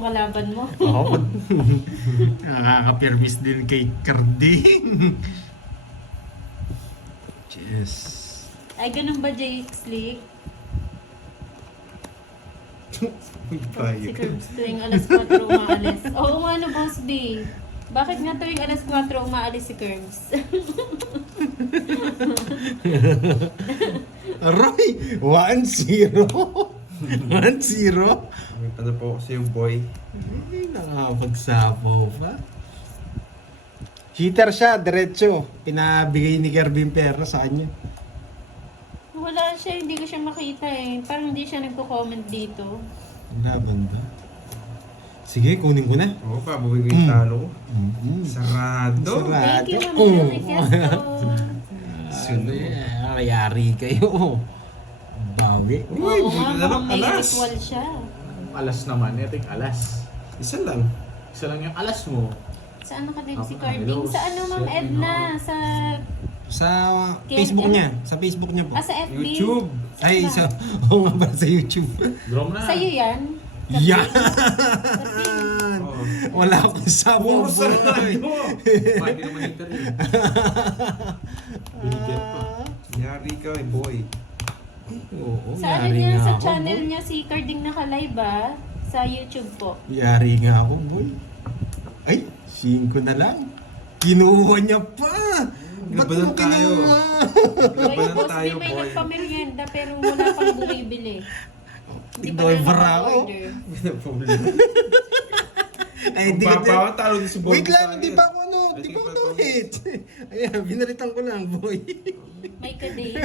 kalaban mo. Oo. Nakaka-permis din kay Carding. Yes. Ay, ganun ba, Jake Slick? Si Curbs tuwing alas 4 umaalis. Oo nga, no, Boss B. Bakit nga tuwing alas 4 umaalis si Curbs? Aray! 1-0! 1-0! Ano po kasi yung boy. Ay, nakapagsapaw pa. Cheater siya, diretso. Pinabigay ni Kervin pera sa kanya. Wala siya, hindi ko siya makita eh. Parang hindi siya nagko-comment dito. Wala, banda. Sige, kunin ko na. Oo pa, buhay ko yung talo ko. Mm-hmm. Sarado. Thank you, Ma'am Jessica. Ano yan? Yari kayo. Bawi. Uy, Oo nga, buti na lang, mukhang may alas. ritual siya. Alas naman, ito yung alas. Isa lang. Isa lang yung alas mo. Sa ano ka din si Ako, Carding? hello, Sa ano, Ma'am sir, Edna? Sa... Sa Facebook niya. Sa Facebook niya po. Ah, sa FB? YouTube. Ay, sa... Oo nga pala sa YouTube. Drum na. Sa'yo yan? Yan! Oo. Wala akong sabaw, Puro boy. sarado. Pwede naman yung rin. Binigyan pa. Yari ka eh, boy. Oo, Sa ano yari niya, nga sa ako, channel boy. niya, si Carding naka-live ba? Sa YouTube po. Yari nga ako, boy. Ay, 5 na lang. Kinuha niya pa. Ba't Labanan mo tayo. kinuha? Boy, Labanan boss, tayo, di may boy. nagpamerienda pero wala pang bumibili. Di pa Ikaw ay na bara ako. naka-order. Problema. Ay, Kung di ka babawa, talo din si boy. Wait lang, di ba ako ano? Di ba ako wait? Ayan, binalitan ko lang, boy. May kadate.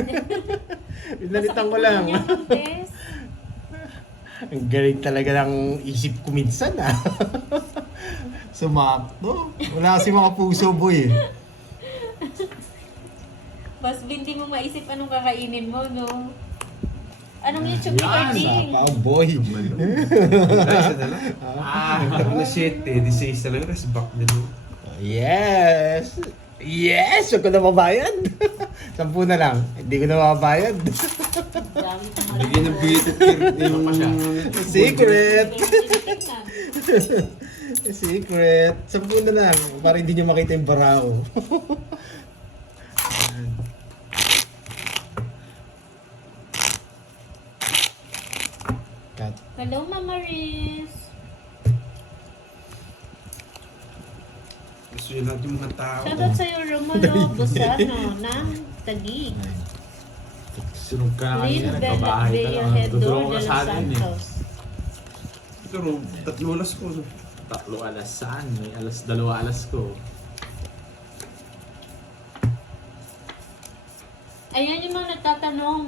Binalitan ko lang. Niya, Ma'am Tess. Ang galing talaga ng isip ko minsan, ah. Sumakto. Wala kasi mga puso, boy. Boss, hindi mo maisip anong kakainin mo, no? Anong YouTube ni Yan, Carding? Sapa, boy. Isa na lang. Ah! Ano 7, 16 talaga, tapos back na lang. Yes! Yes! Huwag ko na mabayad. 10 na lang. Hindi ko na mabayad. Dami ko mga Bigyan ng bitit yung pa siya? Secret! Tingnan. Secret. 10 na lang. Para hindi nyo makita yung baraw. Cut. Hello, Mama Riz. Gusto yun natin yung mga tao. Shoutout sa'yo, Romulo Busano ng Taguig. Sunog ka na Lil kanina, Bella nagbabahay ka Bea lang. Hedor Tutulong de ka los sa atin eh. Santos. Pero, 3 oras ko. No? 3 alas saan? May alas 2 alas ko. Ayan yung mga nagtatanong.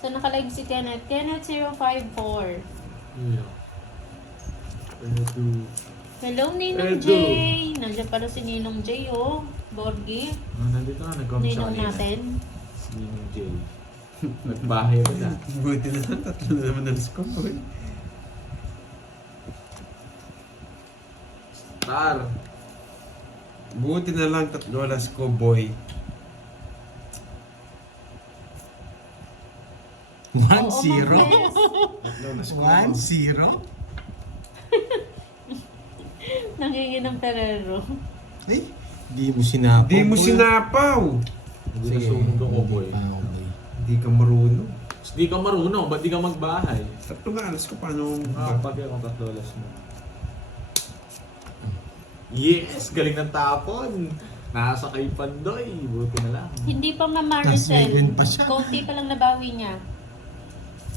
So, nakalive si Kenneth. Kenneth 054. Yeah. Hello, Ninong Edo. J. Nandiyan pala si Ninong J, oh. Borgi. Nandito na, nag-comment siya Ninong kanina. natin. Si Ninong Jay. Nagbahay ba na? Buti na lang, 3 na naman alas ko. Boy. Star! Buti na lang, 3 oras ko, boy. 1-0? Oo, Ma'am 3 oras ko. 1-0? Nangingin ng perero. Ay, di mo sinapaw. Di mo boy. sinapaw. Hindi na sumundo ko, boy. Ah, okay. Di ka marunong. Di ka marunong, ba't di ka magbahay? 3 nga alas ko, paano? Pag akong 3 alas mo. Yes! Galing ng tapon! Nasa kay Pandoy. Buti na lang. Hindi pa Ma'am Tas Maricel. second pa siya. Konti pa lang nabawi niya.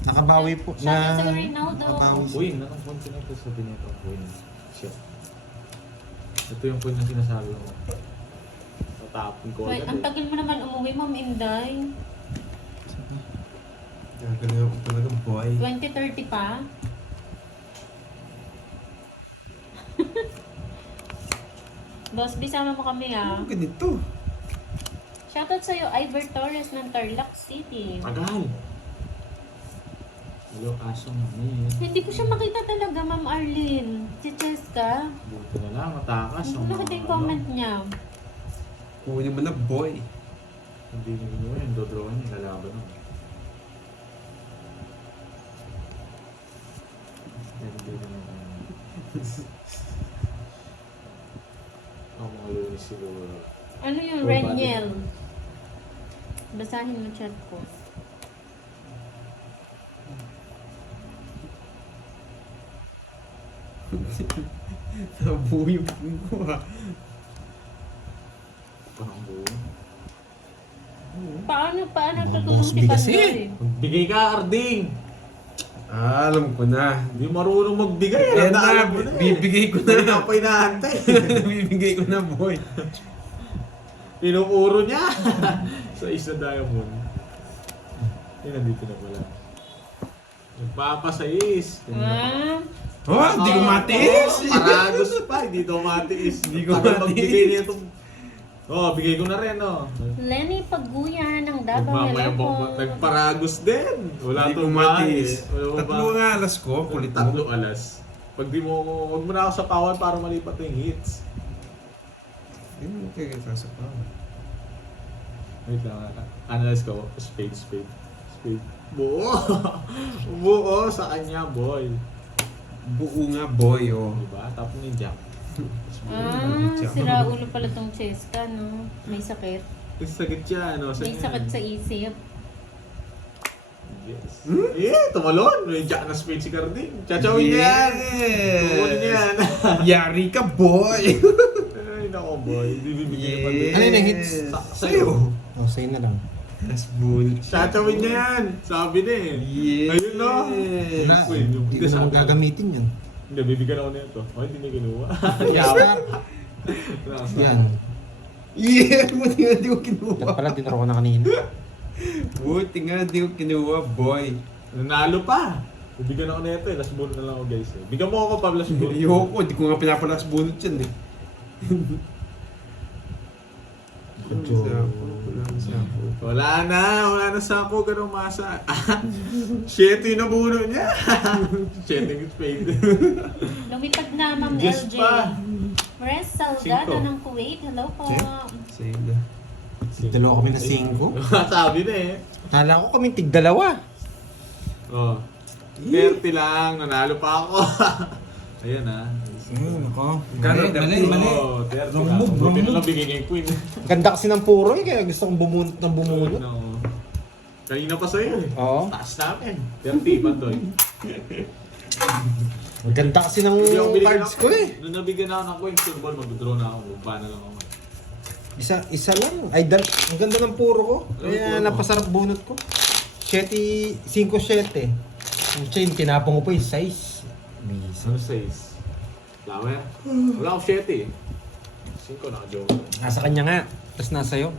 Nakabawi po. Shoutout sa'yo, Rinaldo. Nakabawi siya. Uy, nakapunti na ito sa binito. Uy, shit. Ito yung point na sinasabi ko. Tatapon ko Wait, agad ang eh. tagal mo naman umuwi, Ma'am Inday. Gagawin ako talaga, boy. 2030 pa. Boss, bisama mo kami ah. Ano ganito? Shoutout sa'yo, Ivor Torres ng Tarlac City. Tagal! Hello, asong ano eh. Hindi ko siya makita talaga, Ma'am Arlene. Si Cheska. Buti na lang, matakas. Hindi ko ang nakita mga yung comment ano. niya. Kunin mo na, boy. Hindi nyo yun, dodraw niya, lalaban mo. Ang mga lunis siguro. Ano yung Full Reniel? Basahin mo chat ko. Nabuo yung phone ko ah. Parang buo. Paano Mga tutulong boss si B kasi. Pandoy? Magbigay ka, Arding! Alam ko na. Hindi marunong magbigay. Ayan Alam na, mo na eh. bibigay ko Hindi na. ako inaantay. Bibigay ko na, boy. Pinupuro niya. Sa isa diamond. Yan, nandito na pala. Nagpapasais. Ah, Oh, hindi ko matiis. Paragos pa, hindi daw matiis. Hindi ko Tagal matiis. magbigay niya itong... Oh, bigay ko na rin, oh. Lenny Pagguya ng Davao. Hello po. Nagmamayabang, nagparagos din. Wala Hindi ko itong matiis. Wala ba? Tatlo nga alas ko, kulit mo. Tatlo alas. Pag di mo, huwag mo na ako sa power para malipat yung hits. Hindi mo kaya sa power. Wait lang, analyze ko. Spade. Buo. Buo sa kanya, boy. Buo nga, boy, oh. Diba? Tapos yung jack. Sira ulo pala tong Cheska, no? May sakit. Yung sakit siya, ano? May sakit sa isip. Yes. Tumalon. May jack na spade si Carding. Chachawin niya yan. Tumalon niya yan. Yari ka, boy! Ay, nako, boy. Hindi bibigyan pa din. Ano yung hits? Sa'yo. Oh, sa'yo na lang. Tas bull. Chachawin niya yan. Sabi na eh. Yeah. Ayun, no? Na, Wait, yung hindi ko naman sabi. gagamitin yan. Hindi, bibigyan ako nito. Oh, hindi na kinuha. Star. Yan. Yeah! Buti nga di ko kinuha. Yan pala, dinaro ko na kanina. Buti nga di ko kinuha, boy. Nanalo pa. Bibigyan ako nito eh. Last bullet na lang ako, guys. Eh. Bigyan mo ako pa last bullet. Ayoko, di ko nga pinapalas bunot yan eh. Wala na sako, ganun masa. Shit, yung nabuno niya. Shit, yung spade. Lumipad na, Ma'am Diyos LJ. pa. Rez Salgado Cinco. ng Kuwait. Hello po. Save na. Dalawa kami na 5. Sabi na eh. Kala ko kaming tig-dalawa. Oh. 30 lang, nanalo pa ako. Ayan ah. Nako. Mali. Oh, 30 Wrong lang. move, Buti wrong na lang bigyan niya yung queen. Ganda kasi ng puro eh, kaya gusto kong bumunot ng bumunot. No. Kanina pa sa'yo eh. Oo. Taas namin. 30 pa doon. Ang ganda kasi ng cards ko eh. Nung nabigyan ako ng coin, sure ball, mag-draw na ako. Magba na lang ako. Isa lang. Ay, ang ganda ng puro ko. Kaya napasarap bunot ko. 7, 5-7. Yung chain, tinapong ko pa yung size. Bisa. Ano size? Flower? Wala akong 7 eh. 5 naka-joke. Nasa kanya nga. Tapos nasa iyo.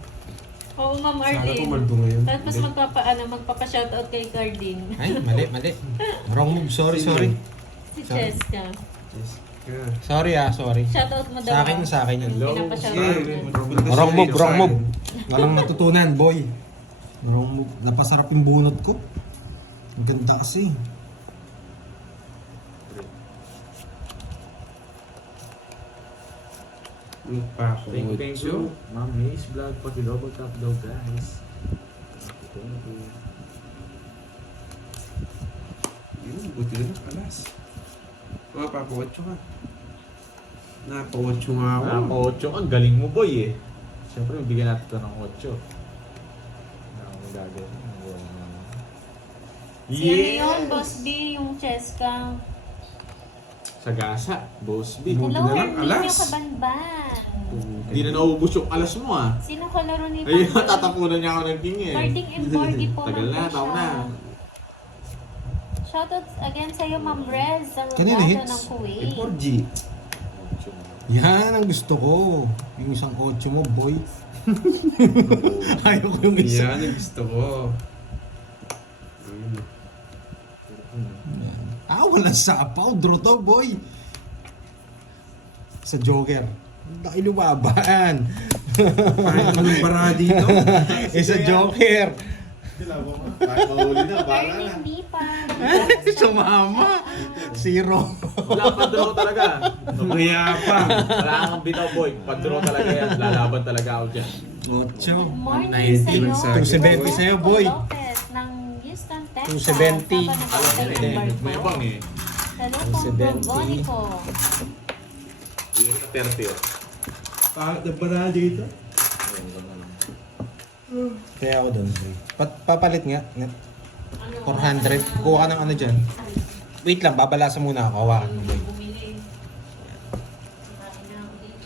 Oo, Ma'am Sana Arlene. pumaldo ngayon. Tapos magpapa-shoutout kay Carding. Ay, mali. Wrong move. Sorry. Si Sorry. Cheska. Sorry. Shoutout mo daw. Sa akin yun. Hello. Pinapa-shoutout niya. Wrong move. Walang natutunan, boy. Wrong move. Napasarap yung bunot ko. Ang ganda kasi. Thank you. Ma'am Maze Vlog, pati double tap daw guys. Thank you. Yun, buti na alas. Mga papa-8 ka. Napa-8 nga ako. Naka-8 ang galing mo boy eh. Siyempre, bigyan natin ito ng 8. Ano gagawin? Si ano yun, Boss B, yung Cheska. Sagasa, Boss B. Buti Hello, na lang, Herminio alas. Kabanban. Hindi na naubos yung alas mo ah. Sino kalaro ni Ayun, Carding? tatapunan niya ako ng king eh. Carding and Bordy po. Tagal na, nandun tao siya. na. Shoutout again sa'yo, Ma'am Rez. Kanina Salgado hits. ng Kuwait. 4G. Yan ang gusto ko. Yung isang 8 mo, boy. Ayaw ko yung isa. Yan ang gusto ko. Yan. Walang sapaw. Draw to, boy. Sa Joker. Dahil lumabaan. Parang anong bara dito. Sa Joker. Kahit mahuli na, Erwin Lipa. Sumama. 0. Wala pa draw talaga. Kaya pa. Wala kang bitaw boy. Pag-draw talaga yan. Lalaban talaga ako dyan. 8. Good morning 19 sa'yo. sa 270 sa'yo, boy. Lopez ng Houston, Texas. 270. Habang Alam nag-antay niya ng eh. barko. Mayabang eh. Hello po, Presidente. Bonico. Yung 30 oh. Kahit na ba na dito? Ayun, ganun lang. Kaya ako doon. Papalit nga. Ano? 400. Kuha ka ng ano dyan. Wait lang, babalasa muna ako. Hawakan mo. boy. Bumili. Kain na ako dito.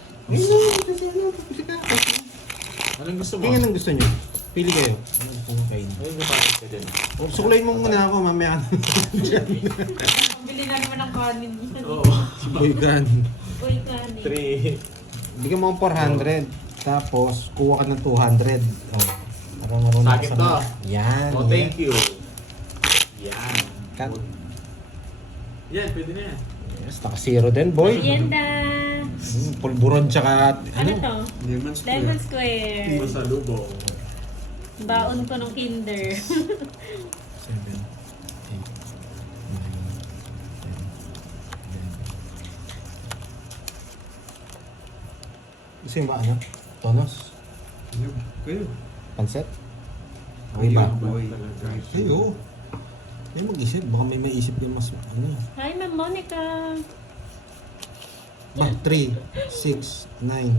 Anong gusto mo? Kaya ang gusto nyo. Pili kayo. Ano gusto nyo kain? Ayun, may packet ka dyan. Oh, suklay mo muna ako, mamaya ka. Pambili na naman ng kanin. Oo. Uy, gan. Uy, kanin. 3. Bigyan mo akong 400. Tapos, kuha ka ng 200. Oh, para marunong Sa akin to. Yan. Oh, thank you. Yan. Cut. Yan, pwede na yan. Yes, naka-zero din, boy. Merienda. Pulburon tsaka... Ano to? Lemon square. Lemon Square. Masalubong. Baon ko ng Kinder. 7, 8, 9, 10, 11. Gusto yung ba ano? Tonos? Kayo. Panset? Ay, Iba? boy. Ay, oo. Ay, mag-isip. Baka may maisip yung mas ano. Hi, Ma'am Monica. 3, 6, 9,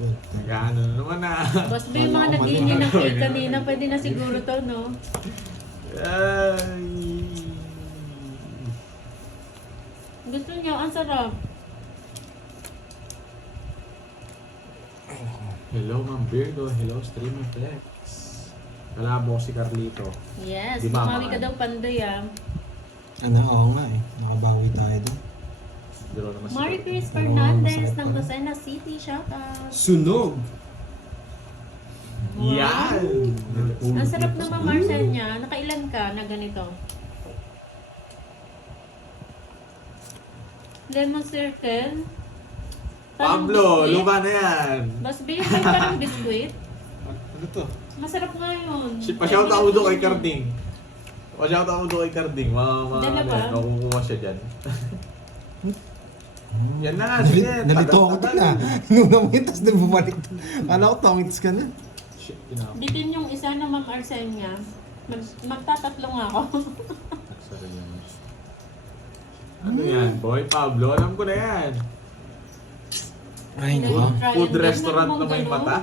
12. Nag-ano naman na. Boss ba yung mga nag-iinyo ng cake kanina? Pwede na siguro to, no? Ay. Gusto niyo? Ang sarap. Hello, Ma'am Virgo. Hello, Streamer Flex. Kalabo ko si Carlito. Yes, Di ba, bumawi ka Maan? daw, Pandoy, ah. Ano, oo nga eh. Nakabawi tayo doon. Duro naman si Mari Carlito. Chris Oo, Fernandez masakit ng pala. Lucena City. Shout out. Sunog. Yan! Ang sarap naman, Marcel niya. Nakailan ka na ganito? Lemon Circle. Pablo, biscuit. luma na yan. Boss B, yung parang biskuit. Ano to? Masarap nga yun. Pa-shout out doon kay Carding. Pa-shout out doon kay Carding. Dalawa? Nakukuha siya dyan. Yan na, sige. Nalito ako tagal, doon ah. Nuna mo yun, tapos din bumalik. Kala ko tongits ka na. Shit, ginawa. Bitin yung isa na Ma'am Arcel niya. Magtatatlo nga ako. Sorry naman. Ano yan, boy? Pablo, alam ko na yan. Ay, Ayun. nako. Food Triangle restaurant na na may ganun. mata.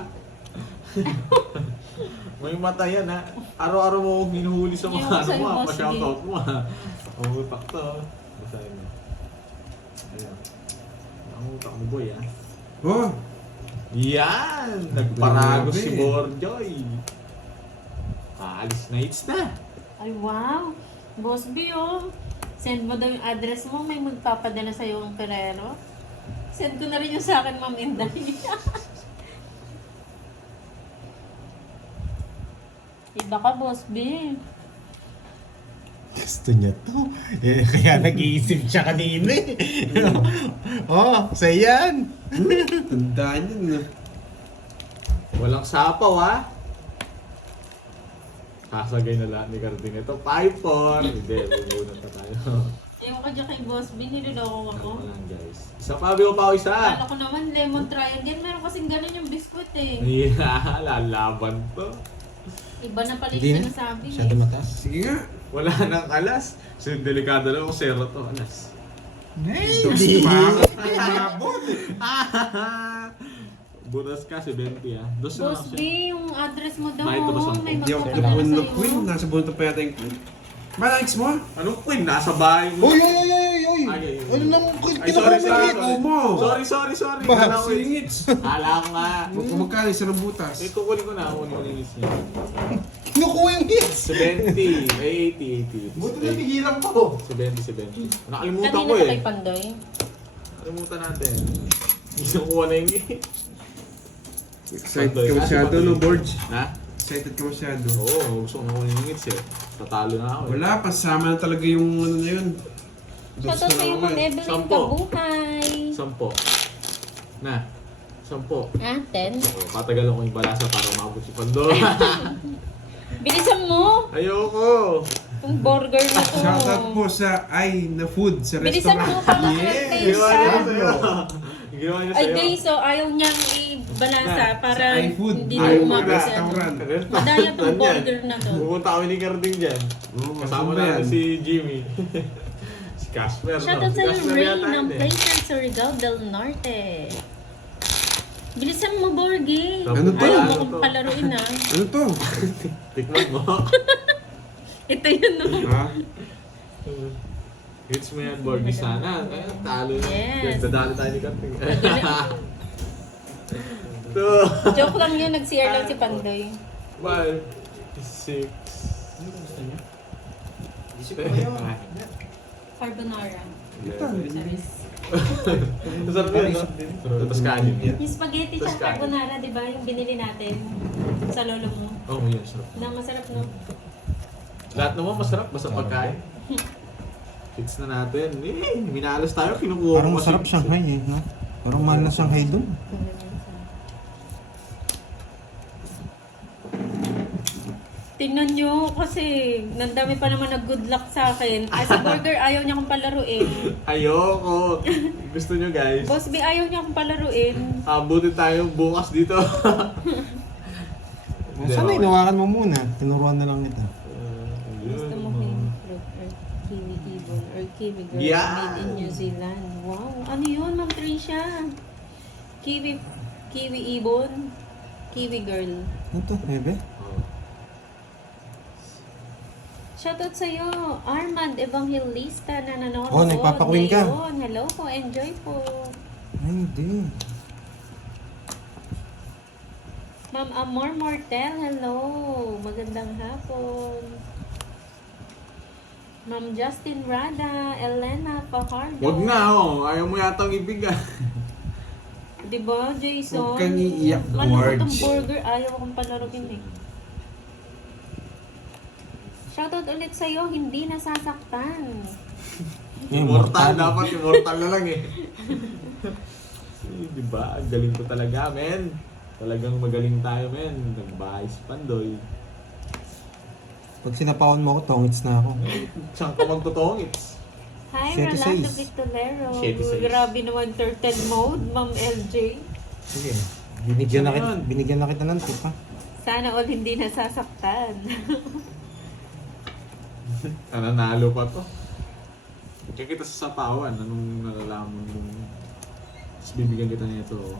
May mata yan ha. Araw-araw mo akong hinuhuli sa mga Yung ano sa'yo, mo ha. boss, Pa-shoutout mo ha. Umutak to. Basahin mo. Ayan. Nangutak mo boy ha. Oh, Yan! Nagparagos Grabe. si Borjoy. Aalis na hits na. Ay, wow. Boss B, oh. Send mo daw yung address mo. May magpapadala sa'yo ang perero. Send ko na rin yung sa akin, Ma'am Inday. Iba ka, Boss B. Gusto niya to. Eh, kaya nag-iisip siya kanina eh. Oh, sa yan. tandaan yun na. Walang sapaw ha. Sasagay na lahat ni Carding ito. 5-4. Hindi, bubunod na tayo. Ewan ko dyan kay Boss B. Niloloko ako. Ano lang guys. Isa pa, bigo pa ako isa. Kala ko naman lemon triangle. Meron kasing ganun yung biscuit eh. Yeah, lalaban to. Iba na pala Hindi yung na. sinasabi Masyado eh. mataas. Sige nga. Wala nang alas. So, delikado lang kung zero to. Alas. Hindi. Butas ka, 70 ah. Dos na lang Boss B, siya. yung address mo daw. Bakit ito ba oh, sampu? may Hindi ako magpapadala kapon na sa'yo. queen. Nasa bunto pa yata yung queen. Malikes mo? Anong queen? Nasa bahay mo. Uy, uy, uy, uy, uy. Ay, ay, ay. Ano lang, Ay, sorry, sorry, kinapamit. sorry. Sorry. Bah, Wala ko eh. Singits. Kala ko nga. Kung magkano isa ng butas. Eh, kukunin ko na. Kukunin ko na yung list niya. Kinukuha yung hits. 70. Ay, 80. Buti na pigilan ko. 70. Nakalimutan Kanina ko ka eh. kay Pandoy. Nakalimutan natin. Kinukuha na yung Excited ka masyado, no, Borge? Ha? Excited ka masyado. Oo, gusto ko nakuha yung hits eh. Tatalo na ako eh. Wala, pasama na talaga yung ano na yun. Shoutout sa'yo, Ma'am Evelyn Sampo. Kabuhay. 10. Na. 10. Ah, 10? Oo, patagalan ko yung balasa para maabot si Pando. Bilisan mo! Ayoko! Yung burger na to. Shoutout po sa Ay na Food sa Bilisan mo restaurant. para Yeah. Ginawa niya makakataste sa'yo. Ginawa niya Ay, sa'yo. guys, so ayaw niyang ibalasa para Sa iFood. hindi Ayaw na mo umabot na. sa ano. Restaurant. Madaya tong Yan. burger na to. Pupunta kami ni Carding dyan. Oo, Kasama ano ba yan? natin si Jimmy. Si Casper, Shoutout Si sa'yo, Casper Ray, yata ng yun eh. Playsan Surigao del Norte. Bilisan mo, Borgie. Ano to? Ayaw mo Ano kong to? palaruin, ah. Ano to? Tikman mo. Ito yun, no? Ha? Hits mo yan, Borgie, sana. Kaya talo na. Yes. Dadali tayo ni Kaping. Ito. Joke lang yun, nag-CR lang si Pandoy. 1, 6. Isip ko yun. Carbonara. Masarap yun, no? Tapos kanin yan. Yung spaghetti Tapos sa kanin. carbonara, di ba? Yung binili natin sa lolo mo. Oo, yun. Sarap. Na masarap, no? Lahat naman masarap, basta pagkain. Hits na natin. Minalas tayo, kinukuha Parang ko kasi. masarap Shanghai eh, no? Parang mahal na Shanghai doon. Tingnan nyo kasi nandami pa naman na good luck sa akin. As a burger, ayaw niya akong palaruin. Ayoko. Gusto nyo, guys? Boss B, ayaw niya akong palaruin. Abutin tayo bukas dito. Sana inawakan mo muna. Tinuruan na lang kita. Gusto mo kiwi fruit or kiwi ibon or kiwi girl Yeah. made in New Zealand. Wow, ano yun, Ma'am Tricia? Kiwi ibon, kiwi girl. Ano to, Bebe? Shoutout sa'yo, Armand Evangelista na nanonood. Oh, nagpapakwin ka. ngayon. Hello po, enjoy po. Ay, hindi. Ma'am Amor Mortel, hello. Magandang hapon. Ma'am Justin Rada, Elena Fajardo. Wag na, oh. Ayaw mo yatang ibigay. Diba, Jason? Huwag kang iiyak, Ano ko George. itong burger? Ayaw akong palaruin eh. Shoutout ulit sa'yo, hindi nasasaktan. Immortal, dapat immortal na lang eh. Diba? Ang galing ko talaga, men. Talagang magaling tayo, men. Nagbahay si Pandoy. Pag sinapawan mo ako, tongits na ako. Saan ka magtotongits? Hi, 76. Rolando Victorero. 76. Grabe naman, turtle mode, Ma'am LJ. Sige. Binigyan na, Saan binigyan na kita ng tip, ha? Sana all hindi nasasaktan. Nanalo pa to. Kaya kita sa sapawan, anong nalalaman mo? Tapos bibigyan kita nito.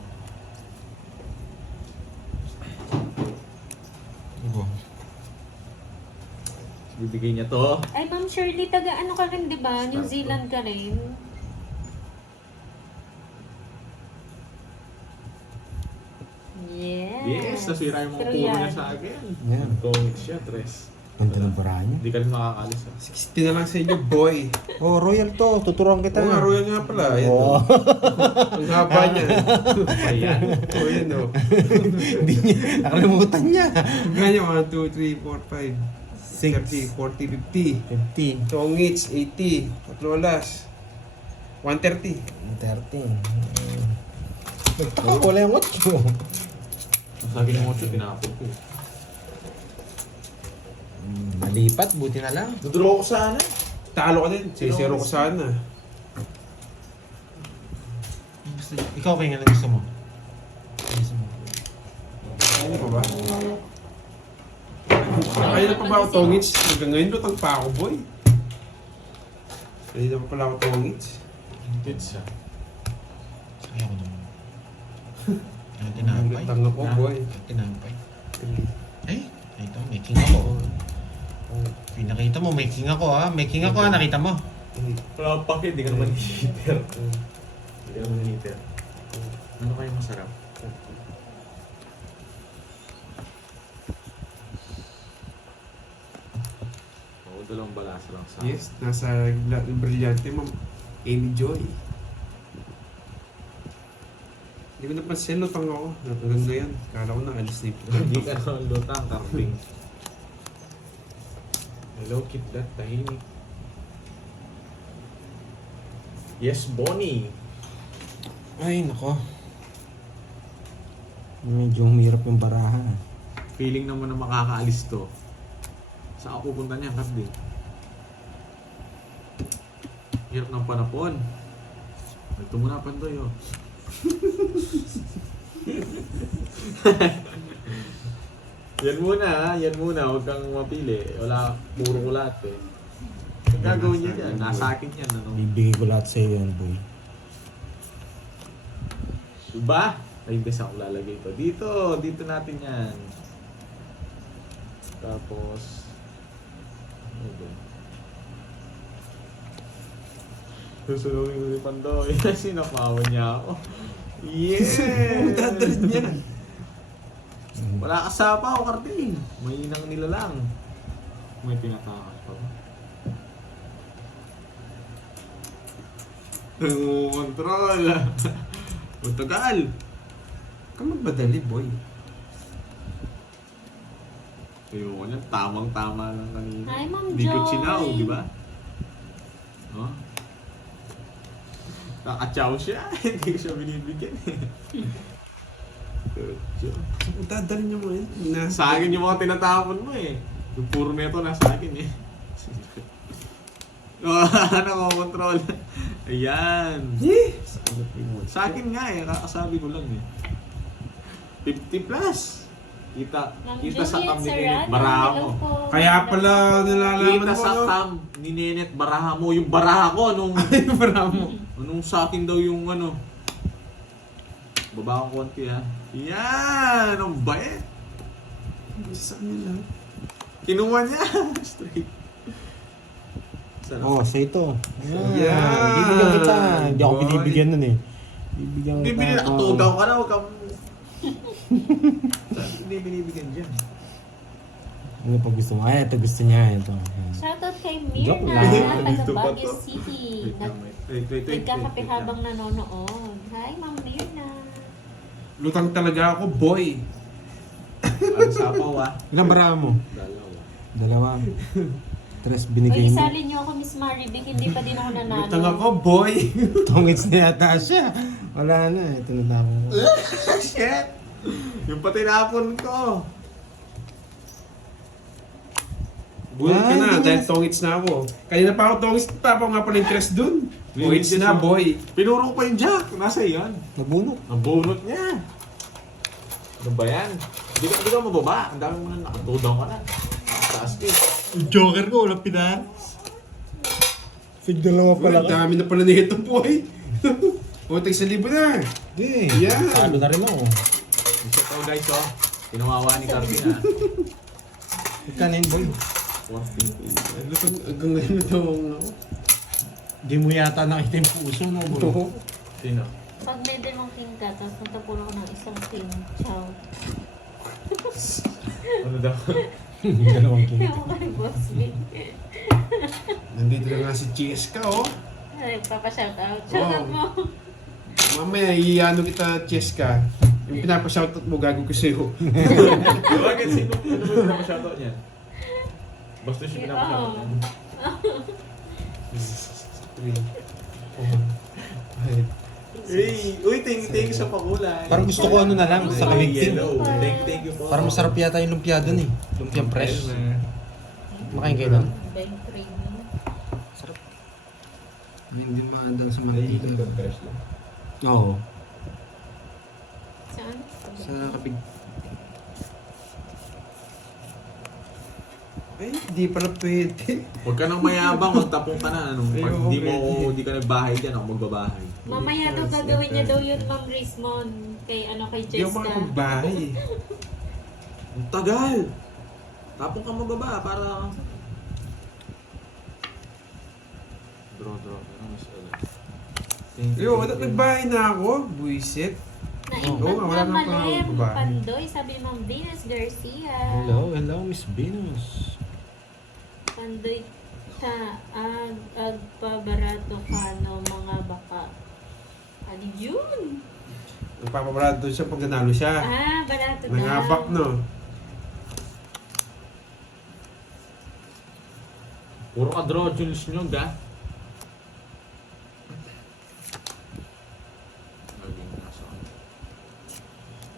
Bibigay niya to. Ay, Ma'am Shirley, taga ano ka rin, di ba? New Start Zealand ka rin. Yes. Yes, nasira yung mga Pero puro yan. niya sa akin. Yan. Tongits siya, tres. Ganda ng bara niya. Hindi ka rin makakalis ah. 60 na lang sa inyo, boy. Oh, royal to. Tuturuan kita. Oo nga, royal nga pala. Ayan, Oo. oh. Ang haba niya. Ayan. O, yan, o. Hindi niya. Nakalimutan niya. Ganyan, 1, 2, 3, 4, 5, 6. 30, 40, 50. 50. Tongits, 80. Tatlo alas. 130. 30. Nagtaka, wala yung 8. Ang sabi ng mocho, tinapon ko. Malipat, buti na lang. Dudraw ko sana. Talo ka din. 6-0 ko sana. Ikaw kaya nga gusto mo? Gusto mo? Ano pa ba? Kaya na pa ba ako tongits? Hanggang ngayon lutang pa ako, boy. Kaya na pa pala ako tongits. Hits siya. Ayaw ko naman. Ang Ang tinapay. gatang ako, boy. Ang tinapay. Eh, ito, may king ako. Pinakita mo, may king ako ha. May king ako ha, nakita mo. Wala pa hindi ka naman heater. Hindi ka naman heater. Ano kayo masarap? Oo, dalawang balasa lang sa Yes, nasa brilyante, ma'am. Amy Joy. Hindi ko napansin, lutang ako. Hanggang ngayon. Kala ko na alis na Hindi ka naman lutang, kambing. Hello, keep that tahimik. Yes, Bonnie. Ay, nako. Medyo humirap yung barahan. Feeling naman na makakaalis to. Saan ako pupunta niya, kambing? Hirap ng panapon. Ito muna, Pandoy, oh. Yan muna, ha? Yan muna. Huwag kang mapili. Wala, puro ko lahat, eh. Gagawin niya yan. Nasa akin yan. Ano? Bibigay ko lahat sa iyo yan, boy. Diba? Ay, bes ako lalagay ko. Dito natin yan. Tapos, ano ba? Susunugin ko si Pandoy. Sinakawan niya ako. Yeah! Dadalhin niya. Wala kasapa ako, Karting. May inang nila lang. May tinatakas pa ba? Control. Matagal. Ka magmadali, boy. Ayoko niyan, tamang-tama lang kanina. Hi, Ma'am Hindi ko Joy. chinaw, di ba? Oh? Nakatsaw siya, hindi ko siya binibigyan. Dadalhin niyo mo yun. Sa akin yung mga tinatapon mo eh. Yung puro neto nasa akin eh. Nakakontrol. Ayan. Sa akin nga eh, kakasabi ko lang eh. 50 plus. Kita sa cam ni Nenet Baraha mo. Kaya pala nilalaman Kita mo, sa no? cam ni Nenet Baraha mo. Yung baraha ko, anong... Para mo. Anong sa akin daw yung ano? Baba ko konti ha. Yan! Ang bait! Sa kanya lang. Kinuha niya! Straight. Sarap. Oh, sa ito. Yan. Bibigyan kita. Hindi ako Boy. binibigyan nun eh. Bibigyan kita. Bibili na, katugaw ka na, huwag kang... Hindi binibigyan dyan. Ano pa gusto mo? Ay, ito gusto niya. Ito. Ayan. Shoutout kay Joke Mirna, lang. taga Dito pa Baguio to. City. Wait. Nagkakape habang nanonood. Hi, Ma'am Mirna. Lutang talaga ako, boy. Ang sapaw ah. Ilang bara mo? Dalawa. 2. Tres Pag binigay mo. isali niyo ako, Miss Marivic, hindi pa din ako nanalo. Lutang ako, boy. Tongits na yata siya. Wala na eh. Tinatapon ko. Shit! Yung pati napon ko. Buwan ka Ay, na, hindi dahil na- tongits na ako. Kanina pa ako tongits, pa ako nga pala interest dun. Tongits na, boy. Pinuro ko pa yung jack. Nasa yan. Nabunot. Ang bunot niya. Ano ba yan? Hindi ka mababa. Ang dami mo na nakatudaw ka na. Taas ka. Yung joker ko, walang pinanas. Sig dalawa Boy, ang dami na pala nito, boy. O, tig 1,000 na. Hindi. Yan. Salo na rin ako. Isa to guys oh. Tinawawa ni Carvin ha. Magkano yun, boy? 150. Lutang, hanggang ngayon na ito ako. Hindi mo yata nakita yung puso, no, boy? Sino? Pag medal mong king ka, tapos natapon ako ng isang king. Ciao. Ano daw? Dalawang king. Yung kay Boss Vic. Nandito na nga si Cheska, oh. Ay, papa-shoutout. Shoutout mo. Mamaya, iano kita, Cheska. Yung pinapashoutout mo, gago ko sa'yo. Bakit sino? Ano ba yung pinapashoutout niya? Basta siya pinapashoutout niya. Hey, uy, thank you sa pakulay. Parang gusto ko ano na lang, sa kabigting. Yellow. Thank you po. Parang masarap yata yung lumpia dun eh. Lumpia fresh. Makain kayo doon? Bank training. Sarap. Ay, hindi maandang sa fresh lang. Oo. Saan? Sa kabig... Ay, di pala pwede. Huwag ka nang mayabang, magtapong ka na. Ano? Pag Ayoko, di ka nagbahay dyan, ako magbabahay. Mamaya daw gagawin niya daw yun, Ma'am Rismon. Kay Di ako Jessica. makapagbahay. Ang tagal! Tapong ka mababa para... Draw. Ano mas Yo, nagbahay na ako. Buisit. Oo, wala nang Naimag babae. Pandoy, sabi ni Ma'am Venus Garcia. Hello, Miss Venus. Pandoy ta agpabarato ka no mga baka. Ano yun? Nagpapabarado doon siya pag nanalo siya. Ah, barato daw. Nangabak, no? Puro ka draw, Jules nyo, ga? Laging nasa ano.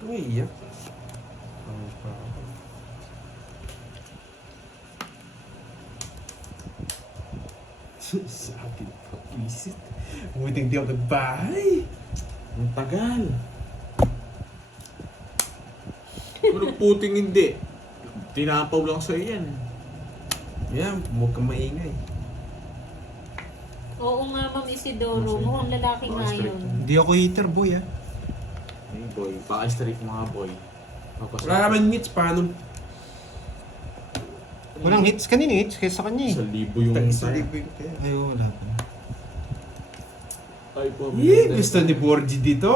Umiiyak. Sabi pa, isit. Buti hindi ako nagbahay. Ang tagal. Ano puting hindi? Tinapaw lang sa'yo yan. Yan, huwag kang maingay. Oo nga, Ma'am Isidoro. Mukhang lalaki nga yun. Hindi ako hater, boy, ah. Ay, boy. Paka-straight mga boy. Wala naman hits, paano? Walang hits. Kanino hits? Kaysa kanya, eh. 1,000 yung Isa tayo. libo yung kaya. Ay, wala pa. Ay po. Gusto ni Borgie dito?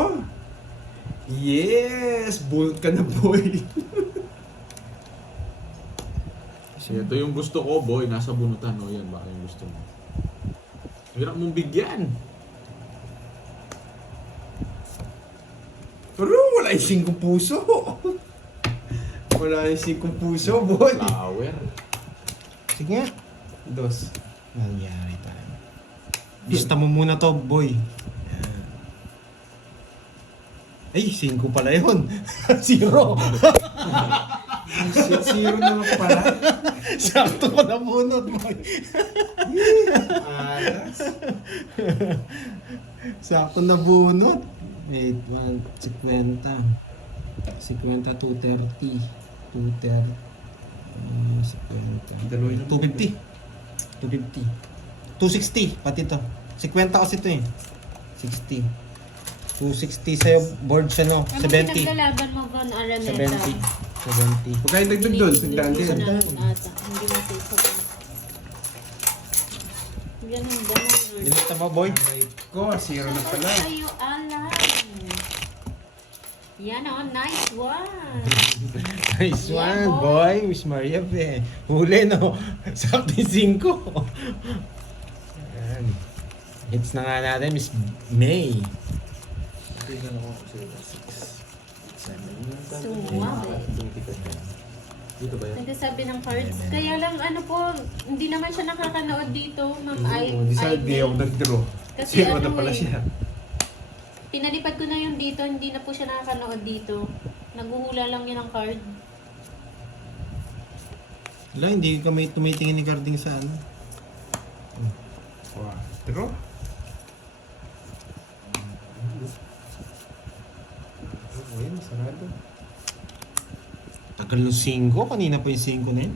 Yes! Bunot ka na, boy. Ito yung gusto ko, boy. Nasa bunutan. O yan, baka yung gusto mo. Hirap mong bigyan. Pero wala yung 5 puso. Wala yung 5 puso, boy. Flower. Sige nga. 2. Nangyari tayo. Lista mo muna to, boy. Yan. Ay, 5 pala yun. 0. Zero na lang pala. Sakto ko na bunot, boy. Alas. Sakto na bunot. Wait, 50. 50, 230. 230. 50. Dalawa yun. 250. 250. 260, pati to. 50 kasi to, eh. 60. 260 sa'yo, board siya, no? Ano 70. pinaglalaban mo, Von Araneta? 70. 70. Magkain dagdag doon, sandaan din. Ata. Hindi na sa isa. Ganun ba? Nilista mo, boy? Ko, 0 na pala. Sa'yo, Alan. Yan o, nice one. Nice Yeah, one, boy. boy. Miss Maria, eh. Huli, no? Sakto yung 5. Ayan. Hits na nga natin, Miss May. Tignan ako kasi 6. 7. Suwabe. Dito ba yan? Nagsasabi ng cards. Kaya lang, ano po, hindi naman siya nakakanood dito, Ma'am Hindi sa di ako nag-draw. Kasi 0 na ano pala eh. siya. Pinalipad ko na yung dito, hindi na po siya nakakanood dito. Naghuhula lang yun ng card. Wala, hindi ka may tumitingin ni Carding sa ano. Wow. Draw. Ayun, sarado. Tagal ng 5. Kanina pa yung 5 na yun.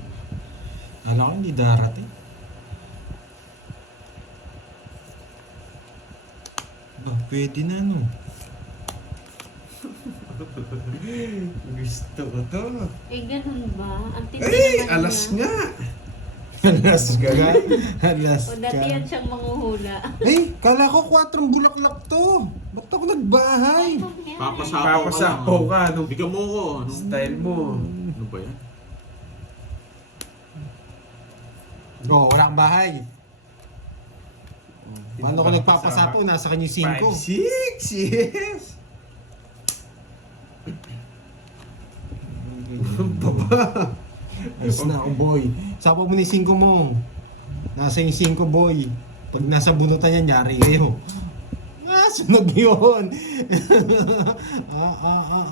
Alam ko, hindi darating. Ba, pwede na, no? Gusto ko to. Eh, ganun ba? Ang tindi Ay, naman alas niya. nga. Alas ka. Alas O, ka. dati yan siyang manguhula. Ay, kala ko 4 bulaklak to. Ba't ako nagbahay? Papasapaw ka. Ano? Bigyan mo ko. Ano? Style mo. Ano ba yan? Oo, wala kang bahay. Paano ko nagpapasapo? Nasa kanya 5, 5. 6, yes. Baba. Ayos na ako, boy. Sapa mo ni 5 mo. Nasa yung 5, boy. Pag nasa bunutan yan, yari kayo. Sunog yun.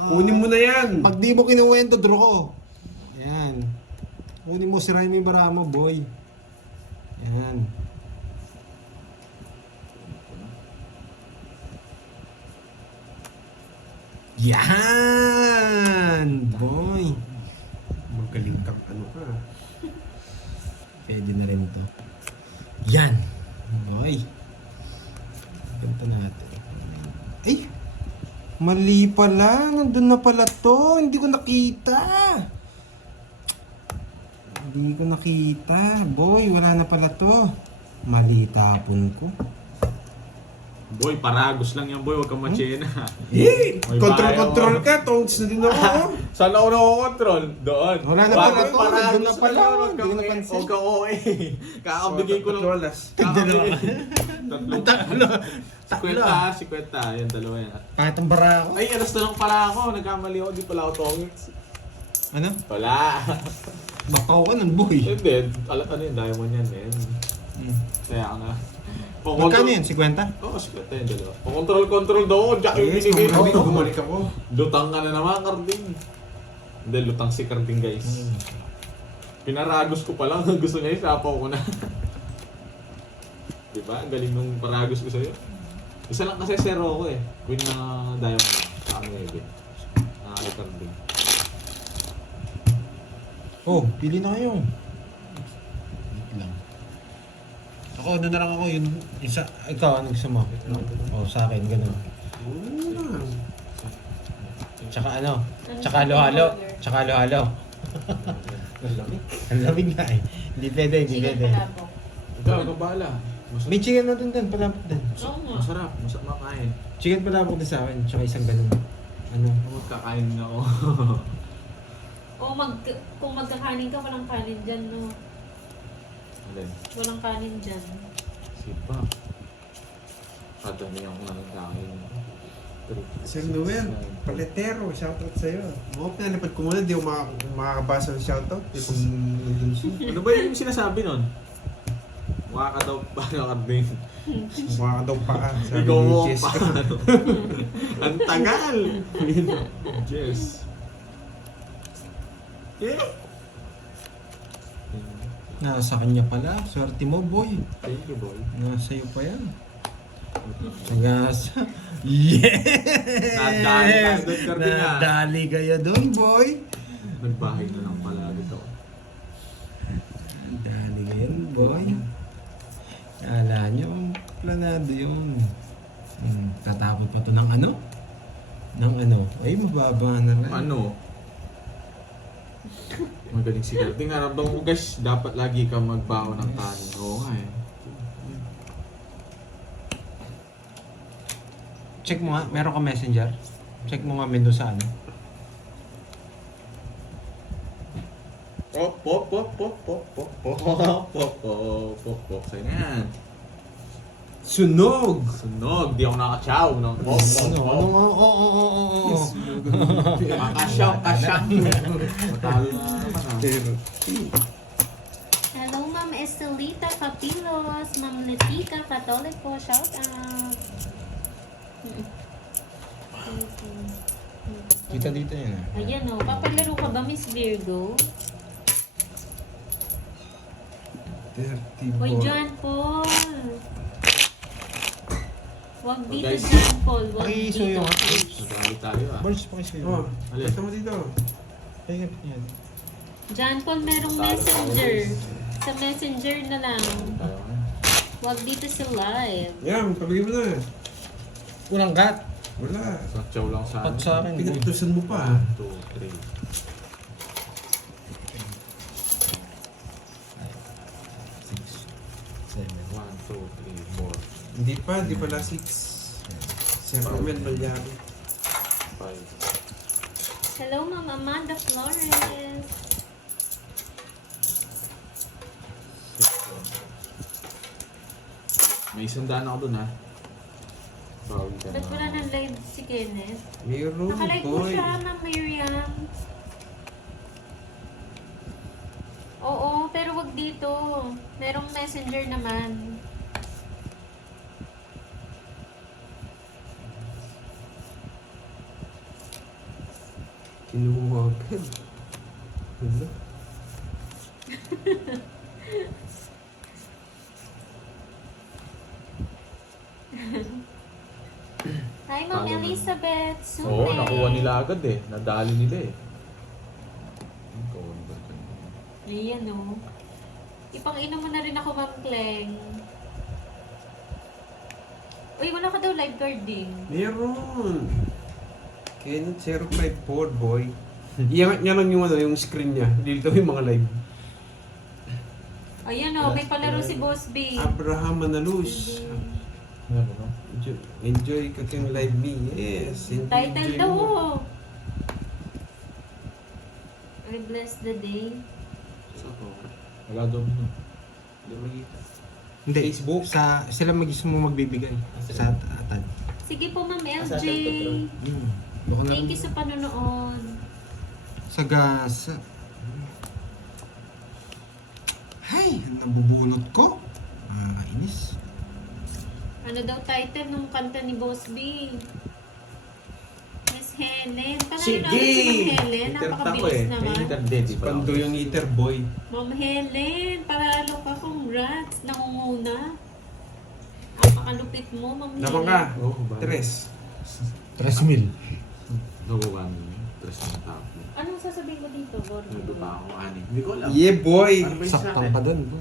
Kunin mo na yan. Pag di mo kinuwento, draw ko. Yan. Kunin mo, sirahin mo yung bara mo, boy. Yan. Yan! Boy. Magaling kang ano ka. Pwede na rin to. Yan! Boy. Ganito natin. Ay! Mali pala. Nandun na pala to. Hindi ko nakita. Hindi ko nakita. Boy, wala na pala to. Mali tapon ko. Boy, paragos lang yan, boy. Huwag kang machena. Eh! May Control bayo. ka. Toads na din ako. Saan ako nakakontrol? Doon. Wala na Bakit pala to. paragos Nandun na pala. lang yun? Huwag Hindi kang- ko napansin. Huwag kang OA. Kakabigay ko lang. Controlas. Tatlong. Tatlo. Sikwenta, sikwenta. Yan, dalawa yan. Kahit ang bara ako. Ay, alas na lang pala ako. Nagkamali ako. Di pala ako tongits. Ano? Wala. Bakaw ka nun, boy. Hindi. Alat ano yun. Diamond yan, men. Kaya ka na. Magkano yan? 50? Oo, sikwenta yan, dalawa. Control daw ako. Jack yung Yes, binigay bumalik, ko. bumalik ako. Lutang ka na naman, Carding. Hindi, lutang si Carding, guys. Pinaragos ko pa lang. Gusto niya, isapaw ko na. Diba? Ang galing nung paragos ko sa'yo. Isa lang kasi zero ako eh. Win na diamond. Sa ano eh, win. Kay Carding. Oh, pili na kayo. Wait lang. Ako Ako, ano na lang ako, yun, isa, ikaw, ano gusto mo? O, sa akin, ganun. Tsaka ano? Tsaka halo-halo. Tsaka halo-halo. Ang lamig nga eh. Hindi pwede, hindi Chicken pwede. palabok. Ikaw, ikaw bahala. May chicken natin din, palabok din. Oo nga. Masarap, masarap makain. Chicken palabok din sa akin, tsaka isang ganun. Ano? Magkakain na ako. Kung magkakanin ka, walang kanin dyan, no? Alin? Walang kanin dyan. Sipa. Kadami ako nagkakain. Sir Noel, paletero, shoutout sa'yo. Oo, pinalipad ko muna, di ako makakabasa ng shoutout. Di kung nandun siya. Ano ba yung sinasabi nun? Mukha ka daw paano ka din. Mukha ka daw paa, sabi Ikaw ni mo Jess. pa. Ang tagal! Jess. Yeah. Nasa kanya pala. Swerte mo, boy. Thank you, boy. Nasa iyo pa yan. Sagasa. Yes! Nadali tayo doon, Cardina. Nadali kayo doon, boy. Nagbahay na lang pala dito. Nadali kayo, boy. Kala nyo, planado yun. Tatapos pa to ng ano? Ng ano? Ay, mababa na rin. Ano? Magaling si Carding. Naramdaman mo guys, dapat lagi ka magbaho ng kanin. Oo nga eh. Check mo nga, meron ka messenger? Check mo nga menu sa ano? Pop, pop, pop, pop, pop, pop, pop, pop, pop, pop, pop. Sa'yo na yan. Sunog! Sunog, di ako nakachaw ng pop, pop, Ano? pop. Oo. Kakasyaw, kasyaw. Matalo na naman ah. Hello, Ma'am Estelita Capilos. Ma'am Letica Catolico. Shout out. Kita dito yan ah. Ayan o. Papalaro ka ba, Miss Virgo? 30 Hoy, ball. John Paul. Wag dito, guys. John Paul. Wag Pakisuyo dito. nga. Nagkali tayo ah. Boris, pakisuyo. Oh, Alin? basta mo dito. Ay, yan. John Paul, merong messenger. Sa messenger na lang. Tayo nga. Wag dito sa live. Yan, pabigyan mo na. Unang gat. Wala. Sakchaw lang sa Pat sa akin. Pinutusan mo pa. 2, 3. 1, 2, 3, 4, Hindi pala 6. Sir Romel Malyari. 5. Hello, Ma'am Amanda Flores. May isang daan ako dun ha. Bawi ka Ba't na. wala ng live si Kenneth? Meron, Nakalive mo boy. siya, Ma'am Miriam. Oo, pero wag dito. Merong messenger naman. Kinuha agad. Wala. Hi, Ma'am Paano Elizabeth. Sune. Oo, nakuha nila agad eh. Nadali nila eh. Ikaw, ano ba ito? Ayan o. Ipang-inom mo na rin ako, Ma'am Kleng. Uy, wala ka daw lifeguard din. Meron. Kenneth 054, boy. Iangat niya lang yung, yung screen niya. Dito yung mga live. Ayan o, may palaro si Boss B. Abraham Manaluz. Ano no? Enjoy ka yung live me. Yes. Title enjoy daw mo. o. I bless the day. Sa ako. Wala daw mo. Hindi mo nakita. Hindi. Facebook? Sila mismo magbibigay. Sa atad. Sige po, Ma'am LJ. Doon na Thank lang. you sa panonood. Sa gasa. Hay, nabubunot ko. Inis. Ano daw title ng kanta ni Boss B? Miss Helen. Panalo namin si Ma'am Helen. Napakabilis naman. Pando yung eater, boy. Ma'am Helen, paralo ka. Congrats. Nangunguna. Napakalupit mo, Ma'am Helen. Naman ka. Oo, ba? 3. 3,000. Nakuha mo. Tres ng tao. Anong sasabihin ko dito, Gordon? Nandun pa ako, ani. Hindi ko alam. Yeah, boy. Ano ba yung Saktang sa pa akin? doon. Bro.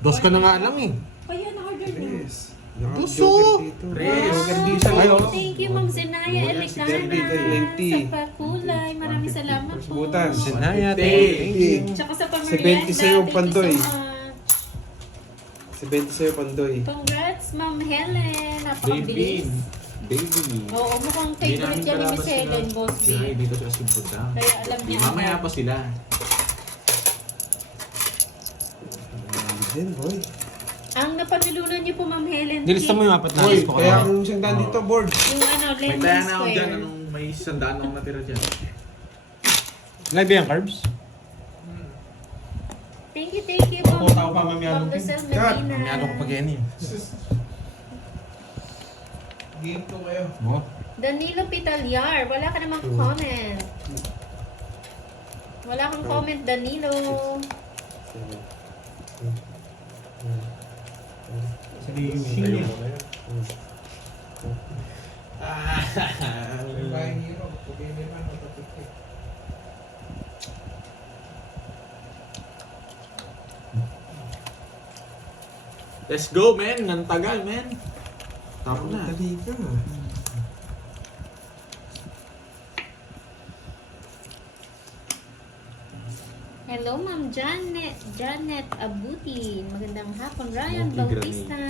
Dos ka na nga lang eh. Kaya na-order niyo. Yes. Puso! Naka-joker dito. Res. Joker Wow, dito. Ay, thank you, Ma'am Zenaya Elecana. 90. Sa pakulay. Maraming salamat po. Butas. Sinaya, Thank thank you. Tsaka sa 70 pamerienda. sa'yo, Thank you Pandoy. so much. 70 sa'yo, Pandoy. Congrats, Ma'am Helen. Napakabilis. Baby. Oo, mukhang favorite yan ni Miss Helen, Boss B. Kinain dito sa Simpuda. Kaya alam niya. Mamaya pa sila. Din, boy. Ang napanilunan niyo po, Ma'am Helen. Nilista mo yung apat na Boy, list ko. kaya kung siyang daan dito, board. Yung ano, May lemon tayan na ako dyan. square. Anong may sandaan akong natira dyan. Live yan, Carbs? Thank you, Ako, tao pa, Ma'am Yano. Ma'am Lucel Kat, Medina. Mamiyado ko pag yan eh. Game ko kayo. Oh. Danilo Pitalyar, wala ka namang comment. Wala kang comment, Danilo. Let's go, man. Nantagal, man. Tapos na. Dali ka. Hello, Ma'am Janet Abutin. Magandang hapon. Ryan Multi-granate. Bautista.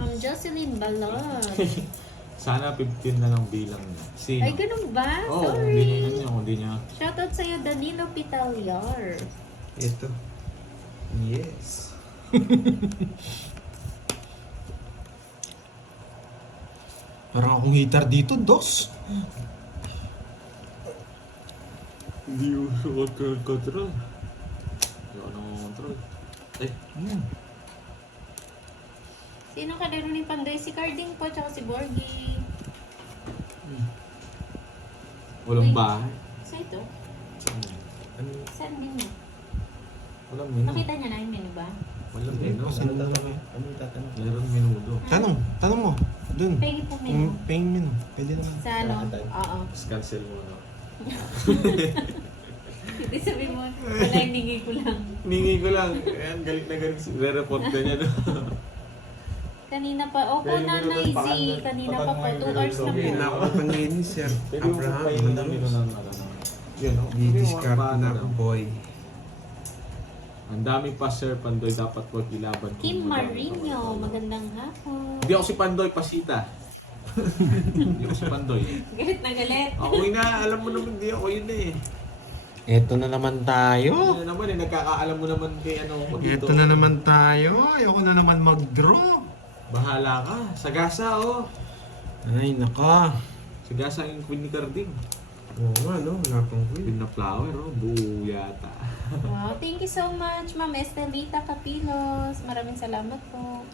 Ma'am Jocelyn Balon. Sana 15 na lang bilang niya. Sino? Ay, ganun ba? Oo, Sorry. hindi niya. Hindi niya. Shoutout sa'yo, Danilo Pitalyar. Ito. Yes. Parang akong hitar dito, dos. Hindi yung control. Hindi ako nang-control. Eh, Sino kalaro ni Pandoy? Si Carding po, tsaka si Borgie. walang Uy. bahay. Sa ito? Ano? Saan din mo? Walang menu. Nakita niya na yung menu ba? Walang menu. Saan na lang Meron menudo. Tanong mo. Dun. Pegi po menu. Paying menu. Pwede naman. Sa ano? Oo. Tapos cancel mo na. Hindi sabi mo, wala hiningi ko lang. Ningi ko lang. Ayan, galit na galit. Re-report ka niya. No? Kanina pa, opo Nanay Z, kanina pa po, 2 hours na Hindi na po. ako pangini, Sir Pwede mo Abraham. papainin ng menu ng ano. Yun, no? Di-discard na ako, boy. Ang dami pa, Sir Pandoy. Dapat po ilaban. kung Kim madami pa Marino, wala. magandang hapon. Hindi ako si Pandoy, Pasita. Hindi ako si Pandoy. Galit na galit. Ako yun na, alam mo naman, hindi ako yun eh. Eto na naman tayo. Ano naman eh, nagkakaalam mo naman kay ano ko dito. Eto na naman tayo. Ayoko na naman mag-draw. Bahala ka. Sagasa, oh. Ay, naka. Sagasa yung Queen ni Carding. Oo nga, no? Wala pang queen. Queen na flower, oh. Buo yata. Wow, thank you so much, Ma'am Estelita Capilos. Maraming salamat po.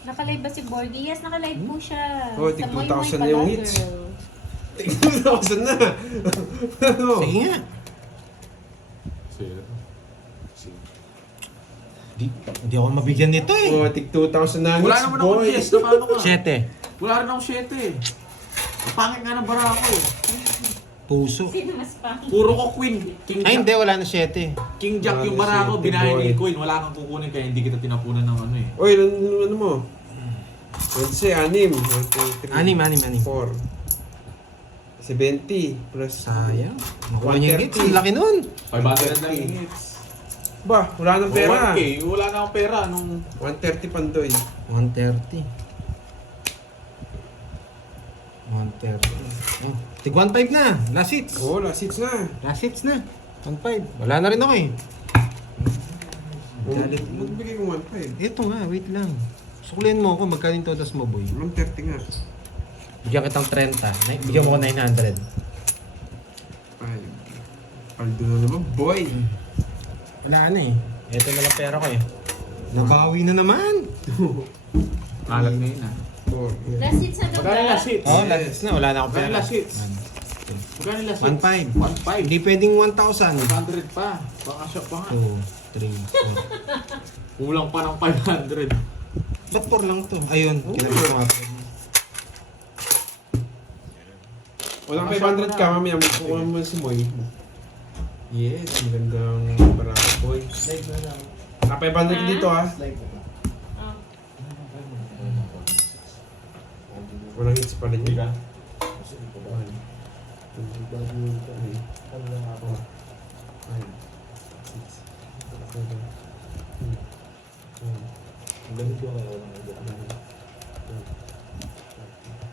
Nakalive ba si Borgie? Yes, nakalive po siya. Oh, Sa tig Moy 2,000 Moy na yung Palagirl. hits. Tingnan na na. Ano? Sige nga. Sir. Si. Di ako mabigyan nito eh. Oh, tig 2,000 na Wala hits, naman ako boy. yes, na paano ka? 7. Wala rin akong 7 eh. Ang pangit nga ng bara ko eh. Puso. Sino mas pangit? Puro ko Queen. King Ay, Jack. hindi. Wala na 7. King Jack yung Wala bara ko, si binahin ni Boy. Queen. Wala kang kukunin kaya hindi kita tinapunan ng ano eh. Oy, ano mo? Pwede siya, 6. 1, 2, 3. Anim. 4. 70 plus. Sayang. Makuha niya yung 130. hits. Ang laki nun. 500 lang yung hits. Ba, wala nang pera. 1K, wala na akong pera nung 130 Pandoy. 130. 130. Oh, tig 1.5 na. Last hits. Oh, last hits na. Last hits na. 1.5. Wala na rin ako eh. Galit. Magbigay ko 1.5. Ito nga, wait lang. Sukulin mo ako, magkano yung todas mo, boy? 130 nga. Bigyan kitang 30. Bigyan mo ko 900. Ay, paldo na naman, boy. Wala na eh. Ito na lang pera ko eh. Nabawi na naman. kalat na yun ah. 4. Last hits na daw Magkano ba? last hits? Oh, last hits na. Wala na akong Magkano pera. last hits? Magkano last hits? 1.5. 1.5. Hindi pwedeng 1,000. 500 pa. Baka siya pa nga. 2, 3, 4. Kulang pa ng 500. Ba't 4 lang to? Ayun, kinabit ko nga. Walang 500 ka, mamaya magkukuha mo si Moy. Yes, magandang barako boy. Slide na lang. Napay bandit Ah? dito ha. Slide na lang. Oh. Walang hits pa rin yun. Kasi ito ba? Bago yun ka eh. Ano lang ako? 5, 6, 7, 8, 9. Ang ganit ko kaya walang idea.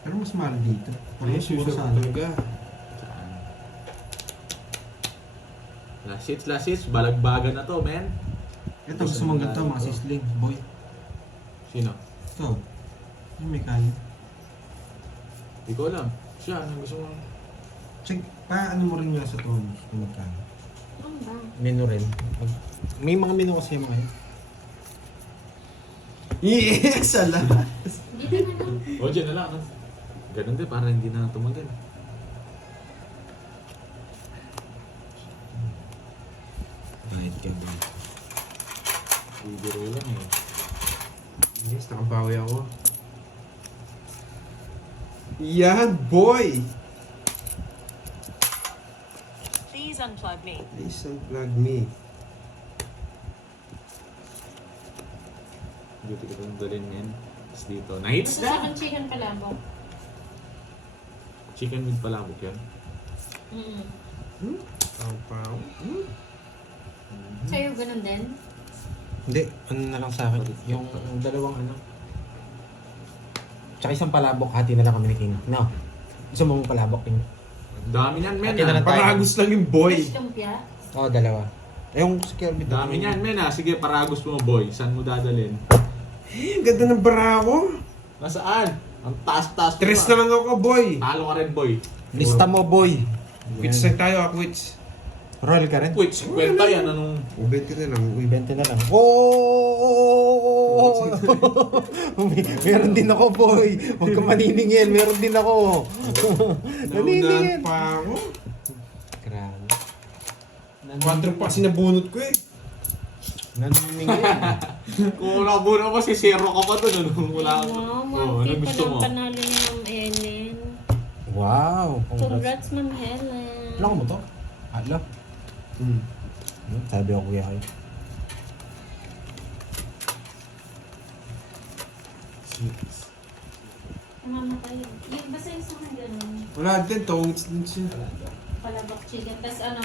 Pero mas mahal dito. Ay, Mas mura susunod sa ano. talaga. Last hits, balagbagan na to, men. Ito, gusto mong ganito, mga sisling. Boy. Sino? Ito. Yung may kanin. Hindi ko alam. Siya, ano gusto mo? Check, paano mo rin nga sa tonos kung magkano? Ano ba? Menu rin. May mga menu kasi mga yun. Yes, ala. Dito na lang. O, dyan na lang. No? Ganun din, para hindi na tumagal. Kahit ka ba? Bibiro lang eh. Yes, nakabawi ako. Yan, boy! Please unplug me. Please unplug me. Dito ko itong dalhin yan. Tapos dito. Na-hits Gusto sa na! akin chicken palabok. Chicken with palabok yan. Pau-pau. Sa'yo ganun din? Hindi, ano na lang sa akin. Yung dalawang ano. Tsaka isang palabok, hati na lang kami ni King. No. Gusto mong palabok, King? Dami niyan, men. Ate na ah. lang tayo. Paragos lang yung boy. Fish lumpia? Oo, dalawa. Yung si Kirby. Dami niyan, men. Ah. Sige, paragos mo, boy. Saan mo dadalhin? Eh, ang ganda ng barako. Nasaan? Ang taas-taas mo Tres pa. na lang ako, boy. Talo ka rin, boy. Lista mo, boy. Quits na tayo, quits. Roll ka rin. Wait, 50 yan. Anong... Ubed ka na lang. Uy, 20 na lang. Oh! Meron din ako, boy. Huwag ka maniningil. Meron din ako. naunahan Naniningil. pa ako. Grabe. 4 pa kasi nabunot ko eh. Naniningil. Kung wala mo na si zero ka pa doon. Ano? Wala ka. Wow, Oh, ano gusto mo? panalo ni Ma'am Helen. Wow. Congrats, Ma'am Helen. Alam mo to? Ala. Sabi ako kuya kayo. Mamamatay. Yung basta yung sa kanya ganun. Wala din, tongits din siya. Palabok chicken. Tapos ano,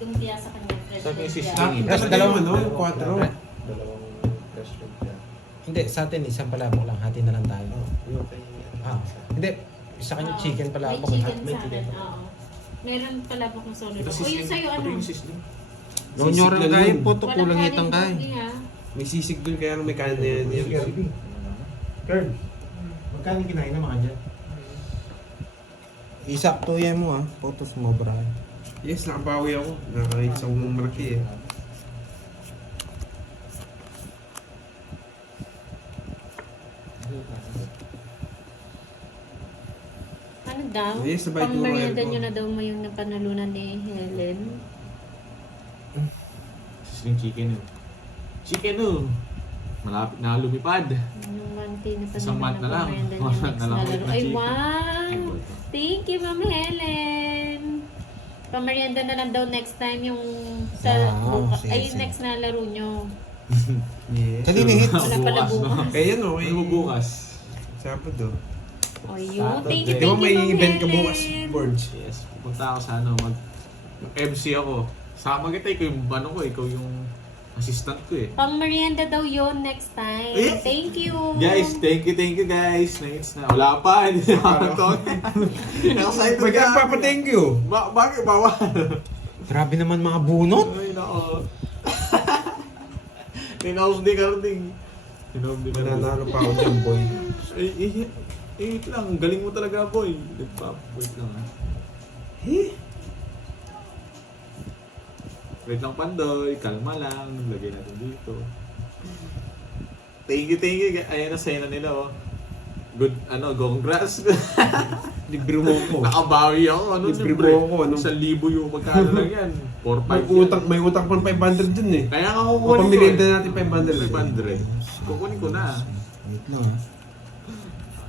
lumpia sa kanya. Fresh Sabi yung lumpia. sisling. Tapos dalawang- ano, yung 4. Dalawang fresh fruit yan. Hindi, sa atin isang palabok lang. Hati na lang tayo. Yung kay... Ah, hindi. Sa kanya Oo. chicken palabok. May chicken May sa akin, chicken. oo. Meron palabok ng solid. Ito O sisling. yung sa'yo Ito ano? yung sisling. Nonyo Sisig rin lang kain yun. po to. Walang Kulang kanin, itang kain. pogi, ah. May sisig dun kaya may kanin na yan. Kern, magkano kinain na mga dyan? Isakto yan mo ah. Photos mo, Brian. Yes, nakabawi ako. Nakakita sa umang malaki eh. Ano daw? Yes, sabay Pang merienda tumayo ko. nyo na daw mo yung napanalunan ni Helen. Sisling chicken yun. Chicken oh. Malapit na lumipad. Yung manti na Isang month na lang. merienda One niya month next na lang na ulit laro. na Ay, chicken. wow! Thank you, Ma'am Helen! Pamerienda na lang daw next time yung sa Wow, buka, sige, ay sige. next na laro nyo. Yes. Kanina hit. Wala pala Bukas, no? bukas. Kaya yan okay. Ano mo bukas? Sabado. O yun, thank you, Di ba thank you, may Ma'am event ka Helen. bukas, Borge? Yes. Pupunta ako sa ano, mag-MC ako. Sama kita, ikaw yung ano ko, ikaw yung assistant ko eh. Pang merienda daw yun next time. Eh? Thank you. Guys, thank you guys. Nights na. Wala pa, hindi na ako to. Excited Pag ka. nagpapa-thank you. Bakit bawal? Grabe naman mga bunot. Ay, nako. Tinaos di ka rin. Tinaos di ka rin. Mananalo pa ako dyan, boy. Wait lang. Galing mo talaga, boy. Wait lang, ha. Wait lang, Pandoy. Kalma lang. Lagay natin dito. Thank you. Ayan na, sa'yo na nila, oh. Good, congrats. Libre mo ko. Nakabawi ako. Ano, Libre siyempre, mo ako, ano? 1,000 yung magkano lang yan. 4-5 May utang pa ng 500 dun eh. Kaya nga O kukunin ko. pamilihan natin 500. 500. Kukunin ko na. Wait lang ah.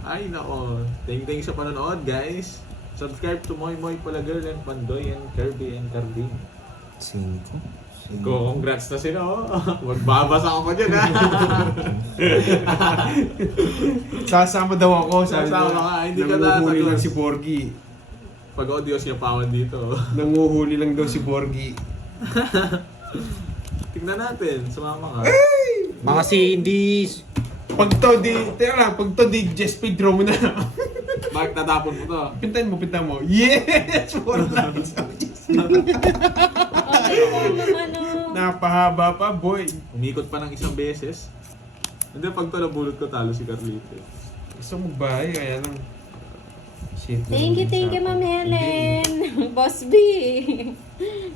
Ay, nako. Thank you sa panonood, guys. Subscribe to Moy Moy Pala Girl and Pandoy and Kirby and Carding. 5. Congrats na sila, oh. Magbabasa ka pa dyan, ha? Sasama daw ako. Sabi Sasama niya, ka, hindi ka nanguhuli tatagos. lang si Borgie. Pag audio siya pawan dito. Nanguhuli lang daw si Borgie. Tignan natin, sumama ka. Mga si hindi... Pag to di just speed draw mo na. Mark, tatapon mo to. Pintan mo. Yes! 4 lines. Okay, naman Napahaba pa, boy. Umikot pa ng isang beses. Hindi, pag to nabulot ko, talo si Carlito. Gusto mo bahay, kaya lang. Shit. Thank you, Ma'am Helen. Boss B.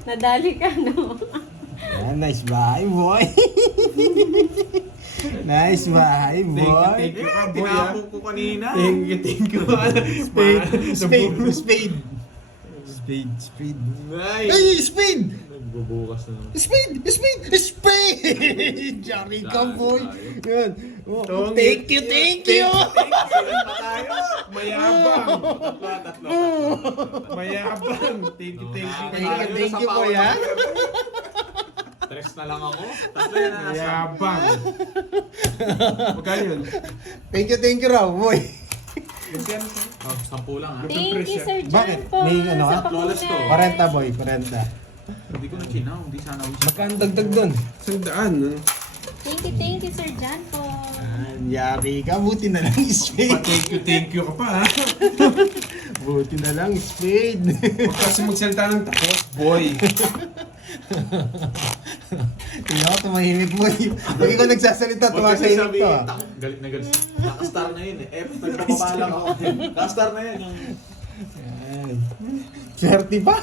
Nadali ka, no? Yan, nice bahay, boy. Nice bahay, boy. Thank you ka, boy, ah. Tinapon ko kanina. Thank you. Spade. Spade. Ay! Ay, spade! Nagbubukas na naman. Spade! Jari ka, boy. Yan. Oh, Tong- thank you. Silan pa tayo. Mayabang. Tatlo. Mayabang. Thank you. Thank you, boy, ha? Tres na lang ako. Tatlo yan na nasa. Mayabang. Magkano yun? Thank you raw, boy. Oh, 10 lang, ha? Thank you, Sir John Bakit? po. May ano ka? sa Flawless to. pakunan. 40, boy, 40. Hindi ko na chinaw. Hindi sana ako. Magkano dagdag doon? 100. Thank you, Sir John po. Yari ka, buti na lang spade. Thank you ka pa, ha? Buti na lang spade. Huwag kasi magsalita ng takot, boy. Tingnan ko, tumahimik, boy. Pag ikaw nagsasalita, Huwag kasi tumahimik to. sabihin, galit na galit. Nakastar na yun eh. Nagpapabala lang ako. Nakastar na yan. Yan. 30 pa.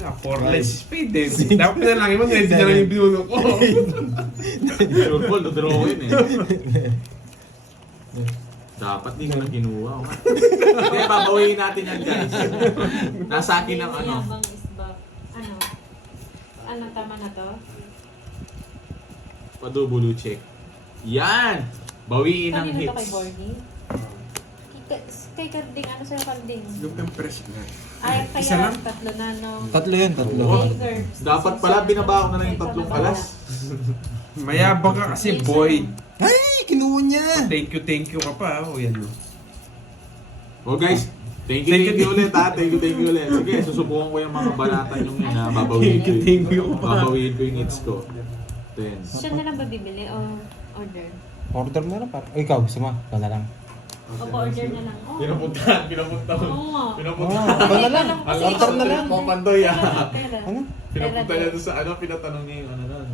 4 lines speed, eh. Dapat na lang yun, hindi na lang yung binuno ko. Sure ball, na-draw yun eh. Dapat di ko na kinuha. Hindi, babawiin natin yan, guys. Nasa akin ang ano. Yabang is ba? Ano? Ano, tama na to? Padubulu check. Yan! Bawiin ang Kanino to kay hits. Borgie? Kay Karding, ano sa'yo Karding? Yung impress na. Ay, Isa kaya lang? tatlo na, no? Tatlo yun, tatlo. Oo. Baker. Dapat pala binabaon na lang yung tatlong kalas. Mayabang ka kasi, boy. Ay, kinuha niya. Thank you ka pa, o yan. Oh guys, thank you ulit ha. Thank you ulit. Sige, susubukan ko yung mga balatan yung yun ha. Babawiin ko Thank you pa. Babawiin ko yung hits ko. Then, Siya na lang ba bibili o order? Order mo na pa. O ikaw, gusto mo? Ikaw na lang. O order na lang. Oh. pinapunta Oo nga. Ikaw na lang. Order na lang. Papandoy ha. Pera. Ano? Pinapunta niya doon sa ano, pinatanong niya yung ano nun.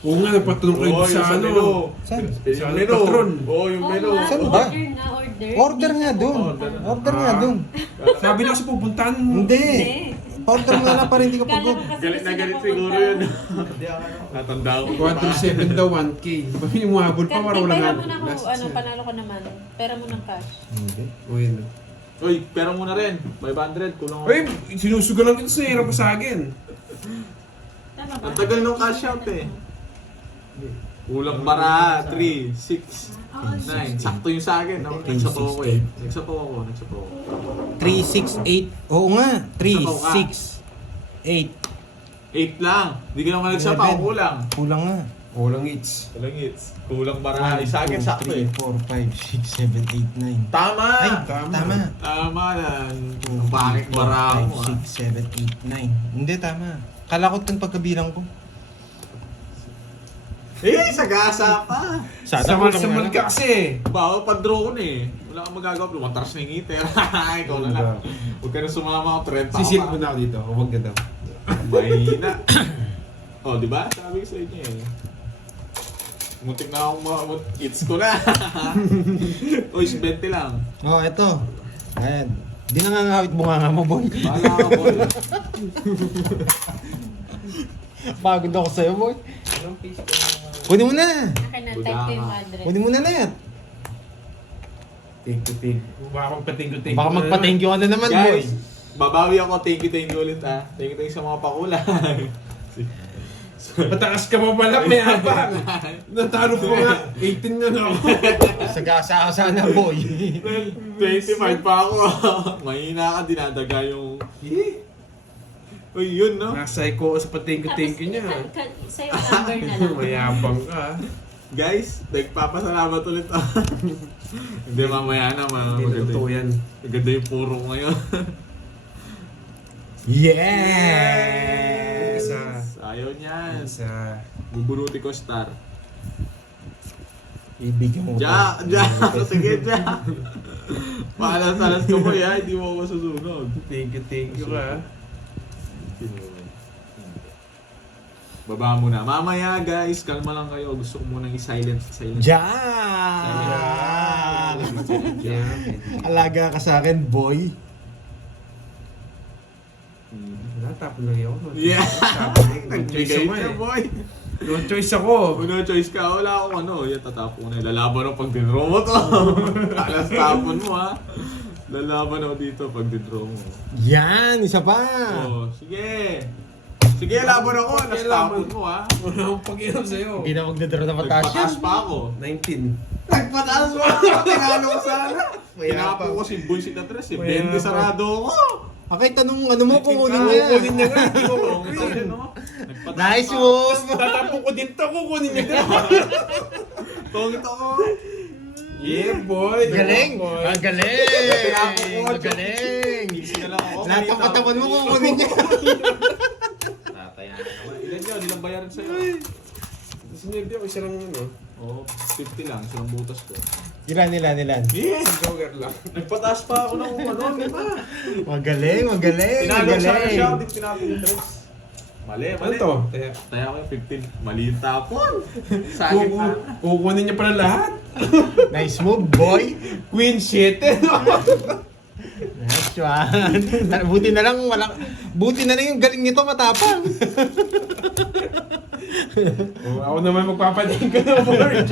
Oo nga, nagpatunong kayo Oo, sa yung sa ano. menu. Saan? Yung menu. Patron. Oo, yung Oo menu. nga, Saan ba? order nga, order. Order nga dun. Order nga dun. Sabi na kasi pupuntahan mo. Hindi. Hindi. Order nga na para hindi ka Kala pagod. ko kasi Galit na gusto galit niya siguro pupunta. yun. Natanda ko. 137 daw, 1K. Ba't yung umabol pa, parang wala Pera nga. mo na kung ano, panalo ko naman. Pera mo ng cash. Hindi. O yan. Uy, pera muna rin. 500, kulang ako. Ay, sinusugalan kita sa hirap sa akin. Tama ba? Ang tagal nung cash out eh. Kulang para 3, 6, 9. Sakto yung sa akin. No? Nagsapo ako eh. Nagsapo ako. 3, 6, 8. Oo nga. 3, Sabaw ka. 6, 8 lang. Hindi ka naman nagsapaw. 11. Kulang. 8. Kulang nga. Walang hits. Kulang hits. Kulang para. Sa akin sakto eh. 4, 5, 6, 7, 8, 9. Tama! Ay, tama. tama. Tama na. Ang pangit bara mo ah. 6, 7, 8, 9. Hindi, tama. Kalakot yung pagkabilang ko. Eh, sagasa pa. Samal-samal ka kasi. Bawal pa-draw ko na eh. Wala kang magagawa. Lumatras na yung ngiter. Ikaw na lang. Huwag ka na sumama ka 30 Sisilip mo na ako dito. Huwag ka daw. Mahina. Oh, di ba? Sabi ko sa inyo eh. Muntik na akong hits ko na. Uy, 20 lang. Oh, eto. Ayan. Di na nga ngawit bunganga mo, boy. Bahala ka, boy. Pagod ako sa'yo, boy. Kunin mo na. Akin na, type ko yung address. Kunin mo na net. Thank you. Baka magpating-ting. Baka magpa-thank you ka na naman, boy. Guys, babawi ako. Thank you ulit ah. Thank you sa mga pakulay. Matakas ka mo pala, may abang. Natalo ko nga. 18 na ako. Sagasa ka sana, boy. 25 pa ako. Mahina ka, dinadaga yung... Uy, yun, no? Nasa ko sa thank you niya. Sa'yo number na lang. Mayabang ka. Guys, nagpapasalamat ulit ako. Hindi, mamaya na. Hindi totoo yan. Maganda yung puro ko ngayon. Yes! Isa. Ayaw niyan. Isa. Buburuti ko star. Ibigyan mo Ja! Sige, Ja! Paalas-alas ka mo, ya. Hindi mo ako susunod. Thank you ka. Baba mo na. Mamaya, guys. Kalma lang kayo. Gusto ko munang i-silence. Diyan! Alaga ka sa akin, boy. Wala, tapon lang yun. Yeah! Nagbigay mo ka, boy. No choice ako. Kung no choice ka, wala akong ano. Yan, tatapon ko na. Lalaban ako pag dinraw mo to. Alas tapon mo, ha. Lalaban ako dito pag dinraw mo. Yan! Isa pa! Oh, sige. Sige, laban ako. Alas tapon mo, ha. Wala akong pag-inom sa'yo. Hindi na magdadaro na mataas yan. Nagpataas pa ako. 19. Nagpataas pa ako. Tinalo ko sana. Tinapo ko si Bullshit na tres. Eh. 20 sarado ako. Okay, tanong ano mo, kukunin mo yan. Kukunin niya nga. Hindi ko Ayun, no? Nagpataas Nice pa. move! Tatapon ko din to. Kukunin niya din. Tongit ako. Yeah, boy. Galing! Boy. Ang galing! Ang galing! Easy na lang ako. Natapatapan mo, kukunin niya. Tataya na naman. Ilan yun? Ilang bayaran sa'yo? Sinirdi ako isa lang ano. Oo, 50 lang. Silang butas ko. Ilan. Yes! Joker lang. Nagpataas pa ako ng ano, lima. Magaling! Tinalo sana siya. Hindi tinalo yung tres. Mali. Ano to? Taya ko yung 15. Mali yung tapon. Sa akin na. Kukunin niya pala lahat. Nice move, boy! Queen shit. Nice one! Buti na lang yung galing nito matapang. Ako naman magpapating ka na, board.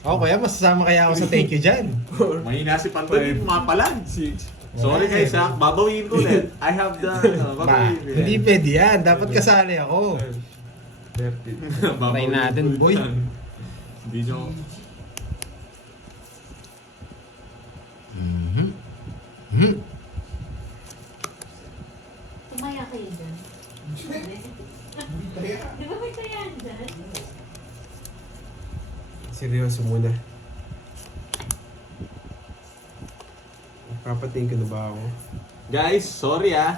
Oo, kaya masasama kaya ako sa thank you dyan. Mahina si Panton. Hindi pumapalag. 6. Sorry guys ha. Babawiin ko ulit. I have the... Ba, babawiin ko hindi yan. pwede yan. Dapat kasali ako. 30. Try natin, boy. Hindi nyo... Tumaya kayo dyan. Di ba may tayaan dyan? Seryoso muna. Papating ka na ba ako? Guys, sorry ha.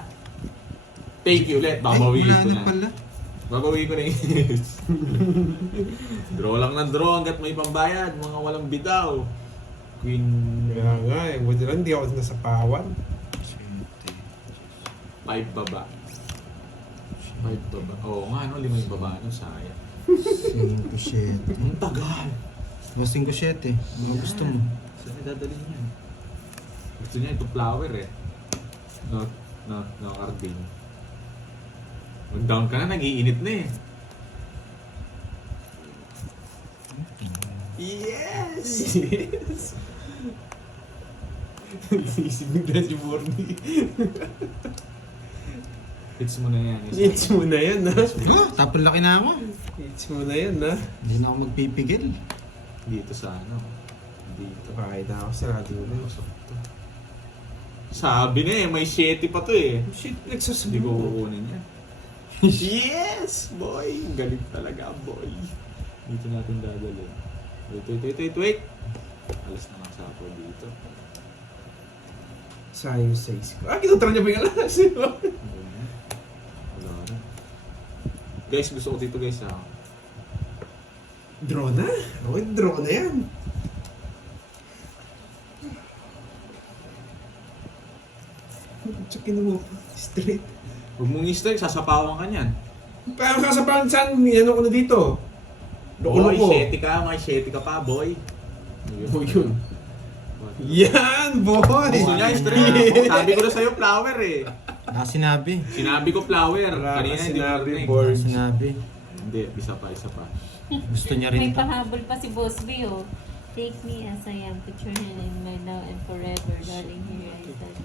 Thank you ulit. Babawiin ko na. Babawiin ko na yung draw lang ng draw hanggat may pambayad. Mga walang bitaw. Queen... Kaya nga eh. Buti lang hindi ako nasapawan. 5 baba. 5 baba. Oo nga, no? 5 yung baba. Ano, sayang. 5-7. Ang tagal. 5-7. Mga gusto mo. Saan niya dadalhin yan? Gusto niya ito flower eh. No, Cardin. Mag-down ka na, nag-iinit na eh. Yes! Yes! Isip bigla si Morty. Hits mo na yan. Hits mo na yan, ha? Tapon laki na ako. Hits mo na yan, ha? Hindi na ako magpipigil. Dito sa ano. Dito. Kahit na ako sarado na. Sabi na eh, may 7 pa to eh. Shit, Hindi ko nagsasabi kukunin yan. Yes! Boy! Galing talaga, boy. Dito natin dadalhin. Wait. Alas na lang sa ako dito. Sayang yung size ko. Kinutara niya pa yung alas. Wala na. Guys, gusto ko dito guys ha. Draw na? Okay, draw na yan. Tsakin mo. Straight. Huwag mong i-strike, sasapawan ka niyan. Parang kasapahan saan, ano ko na dito? Boy, Loko-loko. 7 ka pa, boy. Oh, yun. Yan, boy! Gusto niya i-strike. Sabi ko na sa'yo, flower eh. Wala sinabi. Sinabi ko flower. Wala Kanina ka hindi mo sinabi, narinig. boy. Wala sinabi. Hindi, isa pa. Gusto niya May rin to. pahabol pa si Boss B, oh. Take me as I am, put your hand in my now and forever, darling, here I stand.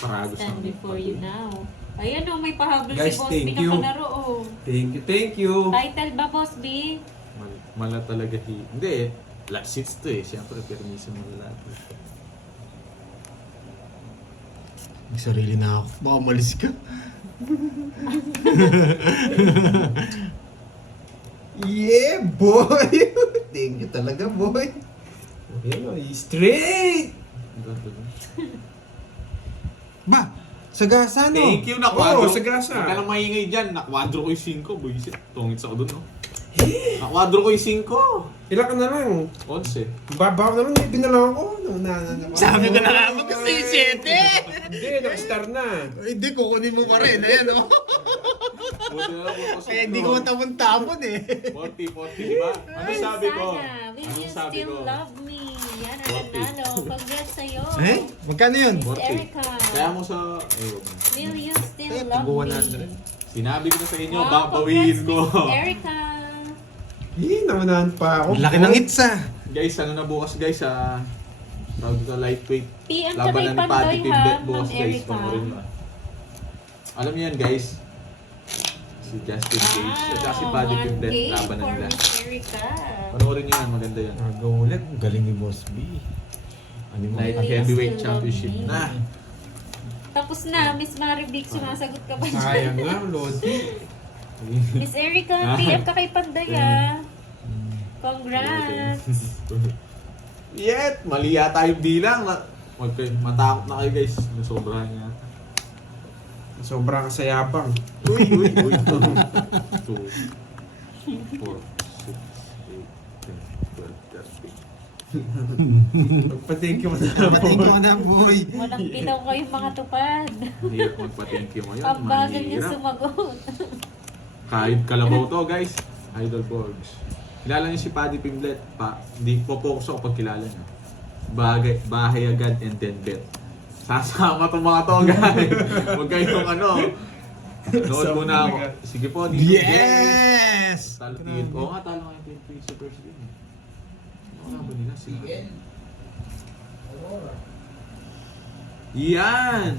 Paragos Stand na. before you now. Ayan, oh, may pahabol Guys, si Boss B thank na you. kalaro, oh. Thank you. Title ba, Boss B? Mala talaga hindi. Last seats to eh. Siyempre, permiso mo lahat. Sarili na ako. Baka malis ka. Yeah, boy! Thank you talaga, boy. Ayan o, straight! Ba? Sagasa no? Thank you, nakwadro. Oo, sagasa. Huwag ka lang maingay dyan. Nakwadro ko yung 5. Buisit. Tungit sa ko dun, no? Nakwadro ko yung 5. Ilan ka na lang? 11. Babaw naman, may binalang ako. Sabi ko na nga magkasi 7. Hindi, naka-star na. Hindi, kukunin mo pa rin. Ayan o. Buti na lang kung Kaya hindi ko matapon-tapon eh. 40, di ba? Ano sabi ko? Sana. Will Anong you sabi still ko? love me? Yan ang 40. nanalo. Congrats sa'yo. Eh? Magkano yun? Miss 40. Erica. Kaya mo sa... Ayun. Will you still Eh, love tigo me? 100. Sinabi ko na sa inyo, Wow, babawiin congrats, ko. Miss Erica. Naunahan pa ako. Laki ng hits ah. Guys, ano na bukas guys ha? Tawag dito lightweight. PM ka kay Labanan ni Pandoy Paddy ha, Pimlet Ma'am bukas guys. Erica. Panoorin mo. Alam niyo yan guys. Si Justin Cage at saka si Paddy Pimlet 1K labanan for nila. Miss Erica. Panoorin niyo yan, maganda yan. Nag-ulit. Galing ni Boss B. Ano mo? Light Will you heavyweight still championship love me? na. Tapos na, Miss Marivic, sumasagot ka ba dyan? Sayang nga, Lodi. Miss Erica, PM ka kay Pandoy ha. Congrats. Yet, mali yata yung bilang. Huwag kayo, matakot na kayo guys. Nasobrahan niya. Sobrang sayabang. Uy. 2, 4, 6, 8, 10, 12, 13. Magpa-thank you mo na. Pating ko na boy. Walang bitaw kayong mga tupad. Hirap magpa-thank you mo yun. Ang bagal niya Mahirap. sumagot. Kahit kalabaw to guys. Idol Borgs. Kilala niyo si Paddy Pimlet. Hindi po focus ako pag kilala niyo. Bahay agad and then bet. Sasama tong mga to guys. Huwag kayong ano. Nood muna ako. Sige po. dito, Yes! Talo tingin ko. Oo nga, talo nga yung 10 sa first game. Ano nga ba nila? Sige. Yan!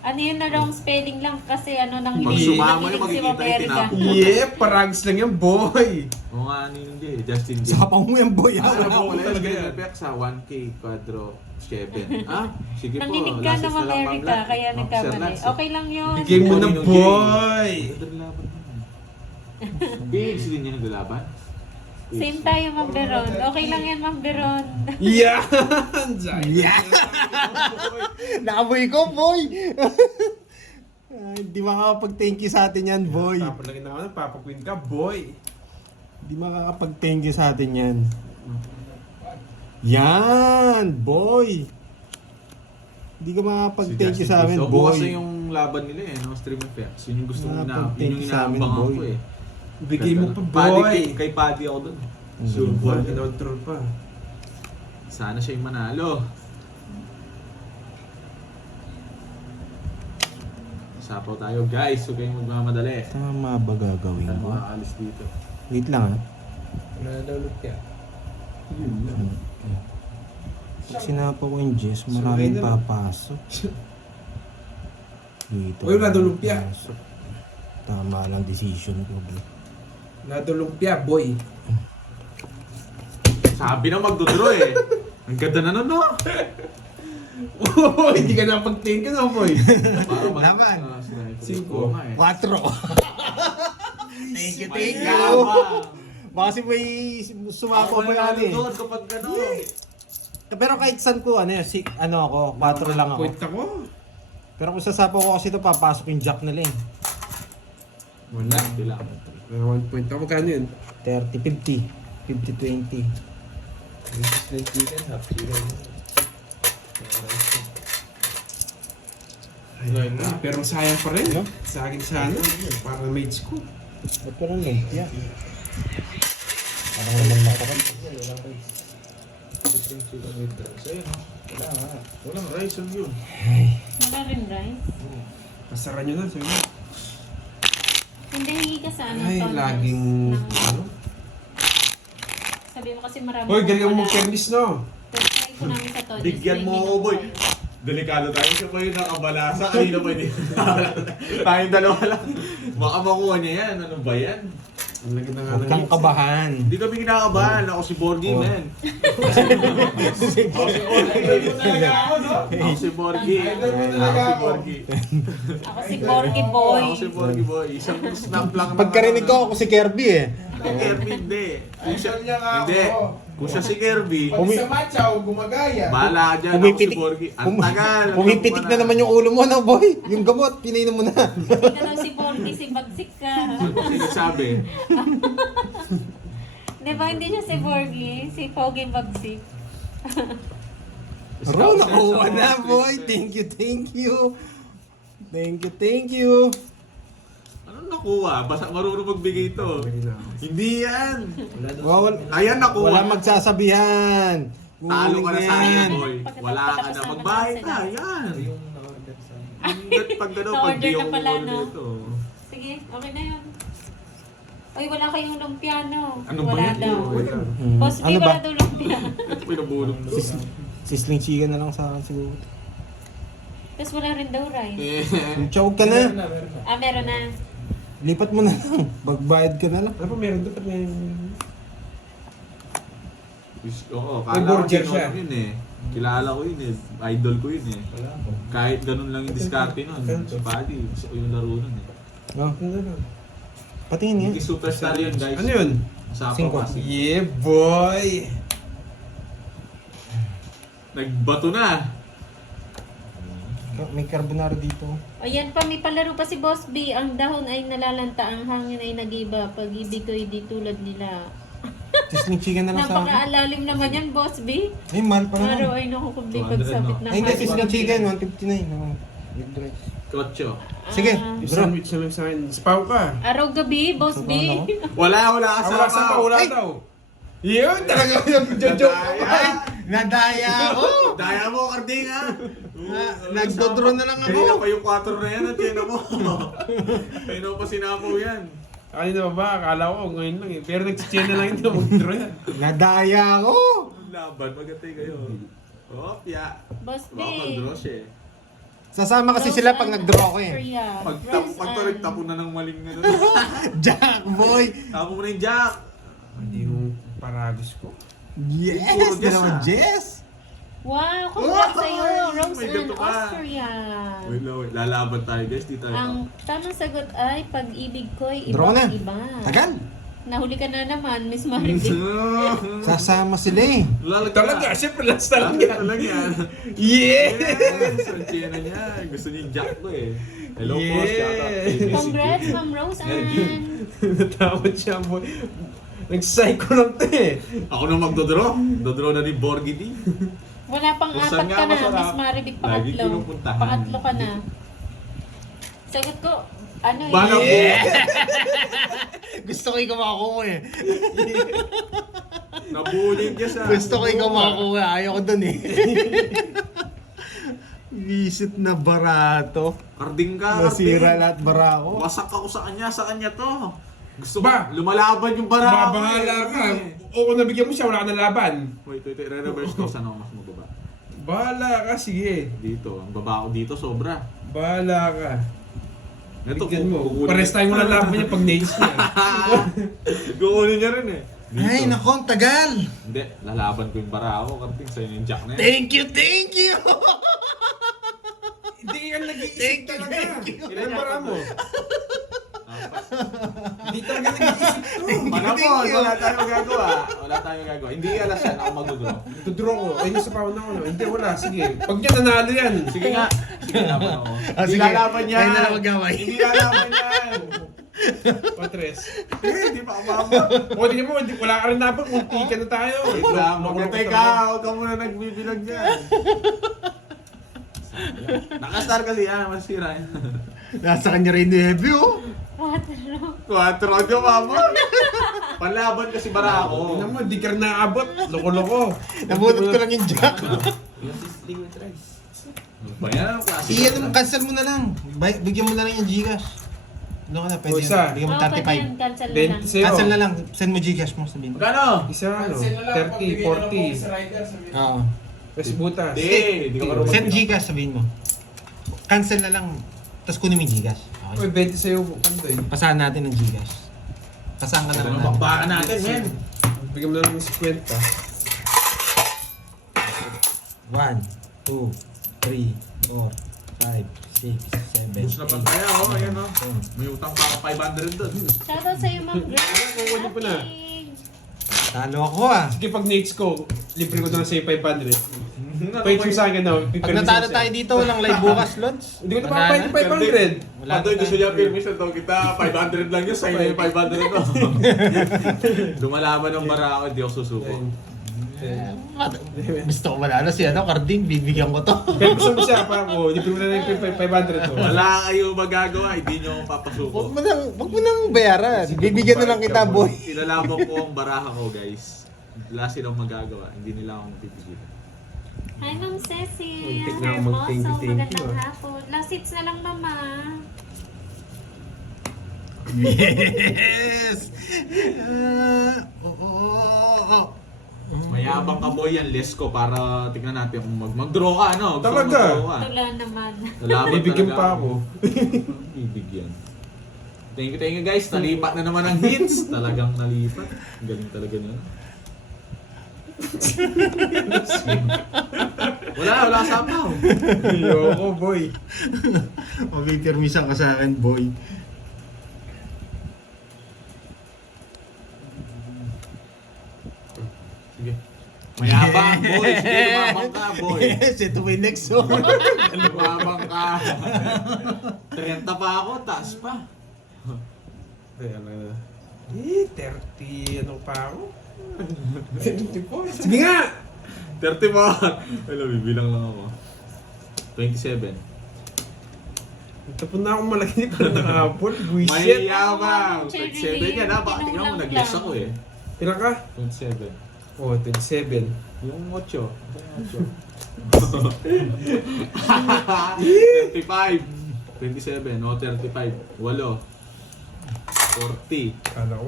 Ano yun na wrong spelling lang kasi ano nang Pag hindi sumama nakinig yung si makikita Ma'am yung Erica. tinapon. Yeah, parags lang yan, boy. Oo nga, ano yun hindi. Justin J. Sapang mo yung boy ha. Ano po talaga talaga yan. yan? Sa 1K quadro 7. Ah, sige po. Nanginig ka last na is Ma'am lang, Ma'am Erica Lat. kaya Ma'am Sir nagkamali. Lats. Okay lang yun. Bigay mo na, Ninong boy. Ganda laban mo. Games din niya naglalaban. Same tayo Ma'am Beron. Okay lang yan Ma'am Beron. Yan! Yeah! Nakaboy ko boy! Hindi makakapag-thank you sa atin yan boy. Papalagin na ako na, papakwin ka, boy. Hindi makakapag-thank you sa atin yan. Yan! Boy! Hindi ka makakapag-thank you sa amin So, bukas na boy. yung laban nila eh, no? Stream effects. Yun yung gusto mo na. Thank Yun you yung sa amin, inaabangan boy. ko eh. Bigay mo pa, Paddy, boy. kay Paddy ako dun. Sure, boy. Kinontrol pa. Sana siya yung manalo. Sapaw tayo guys, huwag kayong magmamadali. Tama ba gagawin Ano ko? makaalis dito? Wait lang ha. Nadalot ka. Pag sinapa ko yung Jess, maraming papasok. Dito. Uy, wala daw lumpia. papasok. Tama lang decision ko. Bro. Nadulumpia, boy. Sabi na magdodraw eh. Ang ganda na nun, no? Oh, hindi ka napag-thank you na, boy. Para Laban. Cinco. Oo nga eh. 4. Thank you, thank you. Yabang. Baka si may sumako Ako ba yan eh. doon kapag ano. Pero kahit saan ko, ano yan, ano ako, 4 lang ako. Point ako. Pero kung sasapaw ko kasi ito, papasok yung jack nila eh. Wala. Bila. 1 point ako. Magkano yun? 30, 50. 50-20. This is the chicken, half chicken. Pero sayang pa rin. Sa akin sana. Para mates ko. Ba't parang lumpia? Parang naman makakat. Chicken with rice. Ayun, no? Wala nga. Walang rice on yun. Wala rin rice. Pasaran nyo na. Sabi mo. Hindi hingi ka sa ano Ay, Tony's laging... ng- Ano? Sabi mo kasi marami. Hoy, galing mo wala. mag-chemist, no? Try ko namin sa Tony's. Bigyan mo ako, boy. Delikado tayo. Siya pa yung nakabalasa. Kanina pa hindi. Tayong dalawa lang. Baka makuha niya yan. Ano ba yan? Ang lagyan na nga Huwag ng kang hits, kabahan. Hindi kami kinakabahan. Ako si Borgie, Oh. man. Ako si Borgie. Ako si Borgie Boy. Ako si Borgie Boy. Isang snap lang. Pagkarinig ko, ako si Kirby eh. Kung Kirby, hindi. Hindi. Kung siya si Kirby, Sa matchaw, gumagaya. bahala ka dyan. Ako si Pumipitik, Borgie. Ang tagal. pumipitik na naman yung ulo mo na, boy. Yung gamot, pinainom mo na. Hindi ka lang si Borgie, si Bagsik ka. Sino sabi? Di ba hindi siya si Borgie? Si Pogi Bagsik. Ro, nakuha na, boy. Thank you, thank you. Thank you, thank you. Anong nakuha? Basta marunong magbigay ito. Hindi yan. Wala, Ayan, nakuha. wala magsasabihan. Talo ka na sa akin, yan. boy. Wala ka na. Magbayad na. Yan. Yung na-order sa Pag gano'n, pag Na-order di na ako pala, mag-order no? ito. Sige, okay na yun. Ay, wala kayong lumpia, no? Ano ba Wala yan? daw. Hmm. Boss B, Ano ba? wala daw lumpia. Ito pinabulong ko. Sisling chicken na lang sa akin siguro. Tapos wala rin daw rice. Eh, Chowk ka na. Ah, meron na. Lipat mo na lang. Magbayad ka na lang. Ano pa meron doon? May... Oo, May kala ko burger ginawa siya. ko yun eh. Kilala ko yun eh. Idol ko yun eh. Wala po. Kahit ganun lang yung diskarte nun. Si Paddy, gusto ko yung laro nun eh. Oh, patingin Hindi niya. superstar yun guys. Ano yun? Sa Cinco. kasi. Yeah, boy! Nagbato na. May carbonara dito. Ayan pa, may palaro pa si Boss B. Ang dahon ay nalalanta, ang hangin ay nagiba. Pag-ibig ko'y di tulad nila. Sisling chicken na lang sa akin. Napaka-alalim naman yan, Boss B. Ay, mahal pa Araw naman. ay nakukubli 200 pagsabit no? ng Ay, hindi. hangin. Sisling chicken. 159. Oh, with rice. Kotso. Sige, Ah, bro. Sandwich na lang sa akin. Spaw ka. Araw gabi, Boss B. Sabahan Wala Wala sa pa, wala Ay! daw. Yun, talaga yung joke ko. Nadaya. Nadaya ako. Daya mo, Karding ha. Nagdodraw na lang Kanina ako. pa yung 4 na yan at yun mo. Kanina pa sinapaw yan. Kanina ba ba? Akala ko ngayon lang eh. Pero nag-chill na lang ito. Mag-draw yan. Nadaya ako. Laban, magatay kayo. Opya. Boss B. Baka mag-draw siya eh. Sasama kasi sila pag nag-draw ako eh. Korea. Pag nagtapo na ng maling na nun. Jack, boy. Tapo mo na yung Jack. Hindi yung paragos ko. Yes, Puro Jess, naman, ah. Jess. Wow, congrats sa'yo, Rose May and ganito ka. Austria. Wait lang, wait. Lalaban tayo guys. Di tayo. Ang tamang sagot ay pag-ibig ko'y Draw na. ibang iba. Tagal. Nahuli ka na naman, Miss Maribel. Sasama sila eh. Lalag Talaga, siyempre last na lang yan. Talaga yan. Yeah! Yes! Ang chena niya. Gusto niya yung Jack ko eh. Hello po, Yeah. shout out. Congrats, Ma'am Rose Ann. Natawad siya, boy. Nag-psycho lang to eh. Ako na magdodraw. Dodraw na ni Borgie D. Wala pang Kung apat saan ka nga na, masarap, Miss Maribel, lagi pangatlo. pinupuntahan. Pangatlo ka na. Sagot ko, ano Baka yun? Gusto ko ikaw makakuha eh. Nabulin niya sa... Gusto ko ikaw makakuha. Ayaw ko dun eh. Visit na barato. Karding ka, Nasira Karding. lahat barako. Wasak ako sa kanya to. Gusto Ba? ko, lumalaban yung bara. Babahala ka. O kung nabigyan mo siya, wala ka na laban. Wait, re-reverse ko. Saan ako mas mababa? Bahala ka, sige. Dito. Ang baba ko dito, sobra. Bahala ka. Ito, Bigyan mo. kukunin Pares tayo mo na laban niya pag nails niya. Kukunin niya rin eh. Dito. Ay, nako, ang tagal. Hindi, lalaban ko yung bara ko. Karding, sa'yo yung Jack na yan. Thank you, thank you. Hindi yan nag-iisip Thank you, talaga. thank you. Ilan bara mo? Apat. Hindi talaga nag-iisip to. Manapon, wala tayong magagawa. Wala tayong magagawa. Hindi alas yan, ako magdodraw. Tudraw ko. Ay, nasa pawan ako. No? Hindi, wala. Sige. Pag yan, nanalo yan. Sige nga. Sige, laban ako. Ah, Hindi sige. lalaban yan. Kayo na lang magaway. Hindi lalaban yan. Patres. Hindi pa kumama. O, di mo, wala ka rin dapat. Munti ka na tayo. Wait lang, maglutay ka. Huwag ka muna nagbibilang dyan. Nakastar kasi yan, masira yan. Nasa kanya rin ni Hebe oh. 4. 4 ka mama. Panlaban kasi bara ako. Tingnan mo, di ka rin naaabot. Loko-loko. Nabutot ko lang yung Jack. Yung sisling with rice. Ba yan? Klase. Iyan, cancel mo na lang. Bigyan mo na lang yung Gcash. Ano ka na, pwede. O, isa. Bigyan mo Oh, pwede 35. yan, cancel na lang. 20 Cancel na lang. Send mo Gcash mo, sabihin mo. Magkano? Isa, ano? 30, 40. Oo. Tapos butas. Hindi ka marunong. Send Gcash, sabihin mo. Cancel na lang. Tapos kunin mo yung Gcash. Uy, Okay. 20 sa'yo. Ano to eh? Pasahan natin ng Gcash. Kasama ka Ano naman. bakbakan natin, men? Bigyan mo na ng 50. 1, 2, 3, 4, 5, 6, 7, Bus na pa tayo, oh. Ayan, oh. May utang pa ako 500 doon. Shoutout sa'yo, Ma'am Grace. Kukunin ko na. Talo ako ah. Sige, pag next ko, libre ko na lang sa'yo 500. Pwede mo sa akin na. Pag natalo tayo dito, walang live bukas, Lods. Hindi ko na papayag ng 500. Wala Pandoy, na gusto niya permission daw kita. 500 lang yun, sa'yo na yung 500 ko. Lumalaban ng bara ako, hindi ako susuko. Gusto ko manalo si Carding, bibigyan ko to. Kaya gusto mo siya, parang ko, libre mo na lang yung 500 to. Wala kayo magagawa, hindi nyo akong papasuko. Wag mo nang bayaran. Bibigyan na lang kita, boy. Ilalabang ko ang baraha ko, guys. Wala silang magagawa, hindi nila akong pipigilan. Hi, Ma'am Ceci. Muntik na ako Hermoso, mag-thank you, magandang hapon. Last hits na lang, Mama. Yes! Mayabang ka boy yan, less ko para tignan natin kung mag-draw ka, ano? Gusto ko Talaga? mag-draw ka. Wala naman. Lalaban Bibigyan talaga pa ako. Bibigyan. Thank you guys. Nalipat na naman ang hits. Talagang nalipat. Ang galing talaga niya. wala sapaw. Ayoko, boy. Mabipirmisan ka sa akin, boy. Sige. Mayabang, boy. Sige, lumabang ka, boy. Yes, ito may next oh. Lumabang ka. 30 pa ako, taas pa. Kaya na. 30, ano pa ako? 24. Sige nga! 30 pa. Wala, bibilang lang ako. 27. Tapos na akong malaki ni parang nakapon. Buisit. Mayabang. 27 yan ha. Baka tingnan mo, nag-less ako eh. Pila ka? 27. Oh, 27. Yung 8. 35. 27. O, 35. 8. 40. Kala ko,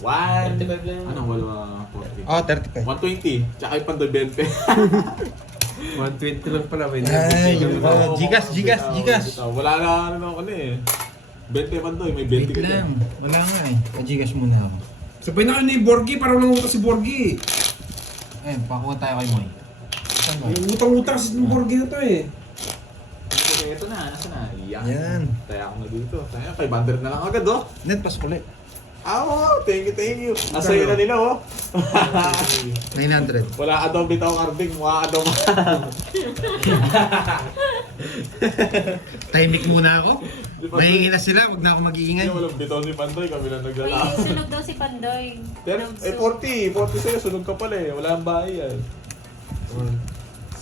1. Ano, 40. Oh, 35. 120. Tsaka yung pandoy 20. 120 lang pala. May Ay, nabigyan yung mo. pala. Gigas. Wala na ano ako na eh. 20 pandoy, may 20 Wait ka lang. dyan. Wala nga eh. Pagigas muna ako. Sabay na kayo ni Borgie, parang lang utang si Borgie. Ayun, pakuha tayo kay Moy. Saan mo? Yung utang-utang si Borgie na to eh. Ito na, nasa na? Yan. Kaya ako na dito. Kaya 500 na lang agad oh. Net, pas ulit. Oh, thank you. Asaya na nila oh. 900. Wala ka daw bitaw Carding, mukha ka daw. Tahimik muna ako. Mahingi na sila, wag na ako mag-iingay. Hindi, walang bitaw si Pandoy, kami lang Uy, naglalaki. sunog daw si Pandoy. Pero, 40 sa'yo, sunog ka pala eh. Wala ang bahay yan. 1,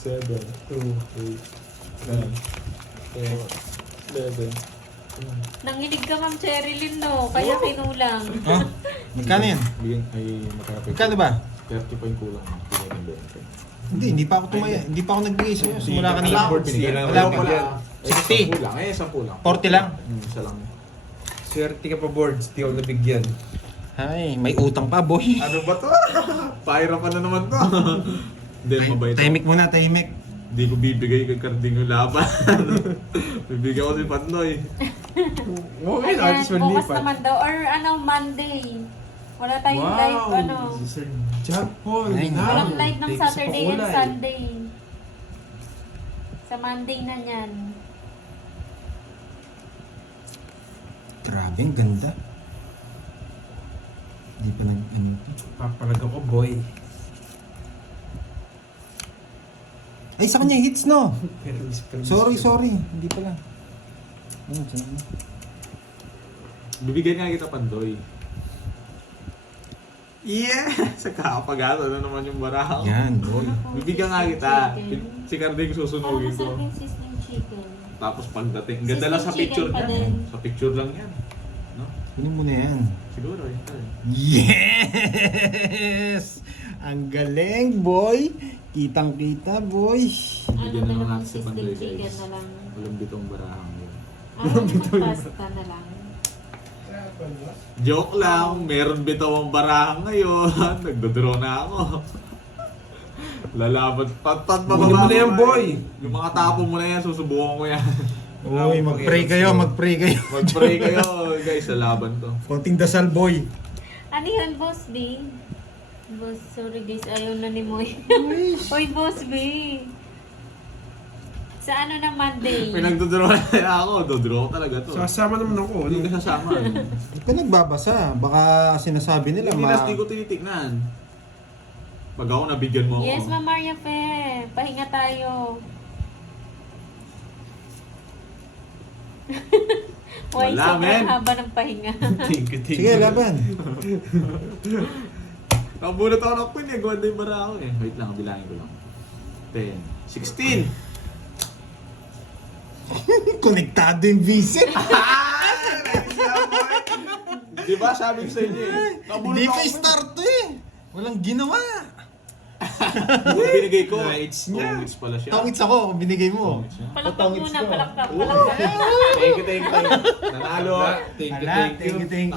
7, 2, 8, 9, 10, 11. Nanginig ka, Ma'am Cherilyn, no? Kaya kinulang. Oh, magkano yan? Bigyan ay makakapit. Magkano ba? 30 pa yung kulang. Hindi pa ako tumaya. Hindi pa ako nagbigay sa'yo. Simula kanina. Sige lang. Wala Wala pa. pa. 60. 10 lang. 10 lang. 40 lang. Isa lang. Swerte ka pa boards, di ako nabigyan. Ay, may utang pa, boy. Ano ba to? Paira pa na naman to. Hindi, mabait ako. Tahimik muna, tahimik. Hindi ko bibigay kay Carding yung laban. Bibigyan ko si Pandoy. Okay, Ayan, artist bukas manlipat. naman daw. Or Monday. Wala tayong live, ano. Sir Jack Paul. Ay, Walang live ng Thanks sa Saturday and pakulay. Sunday. Sa Monday na yan. Grabe, ang ganda. Hindi pa nag... Ano. Papalag ako, boy. Ay, sa kanya hits, no? Pero Sorry. Hindi pala. Ayun, saan? Bibigyan nga kita Pandoy. Yeah! Sa kakapagano na naman yung baraha ko. Yan, boy. Bibigyan nga kita. Si Carding susunugin ko. Masarap yung sizzling chicken. Tapos pagdating, ganda lang sa Sizzling picture chicken pa yan. din. Sa picture lang yan. No? Kunin mo na yan. Siguro yun. Yes! Ang galing, boy. Kitang-kita, boy. Bigyan na lang naman natin si Pandoy, sizzling chicken guys. na lang. Walang bitong baraha ko. Pasta na lang. Joke lang, meron bitaw ang baraha ngayon. Nagdodraw na ako. Lalaban. Pat-pat Kunin mo na yan, boy. Yung mga tapo mo na yan, susubukan ko yan. Uy, mag-pray kayo. Mag-pray kayo, guys, sa laban to. Konting dasal, boy. Ano yun, Boss B? Boss, sorry guys, ayaw na ni Moy. Hoy, Boss B. Sa ano na Monday? Pinagdodraw na ako. Dodraw ko talaga to. Sasama naman ako. Hindi ka sasama. Hindi ka nagbabasa. Baka sinasabi nila Hindi ko tinitignan. Pag ako nabigyan mo ako. Yes, Ma'am Maria Fe. Pahinga tayo. Why, Wala, sobrang men. haba ng pahinga. Sige, laban. Nakabunot ako ng pin eh. Gawanda yung bara ako eh. Wait lang, bilangin ko lang. 10, 16. Konektado yung visit. Di ba sabi ko sa inyo eh. Nakabunot Hindi ako pa ng pin. start eh. Walang ginawa. Yung binigay ko. Nights niya. Tongits pala siya. Tongits ako, binigay mo. Tongits niya. Palakpak muna, palakpak. Thank you. Nanalo. Thank you. Thank you.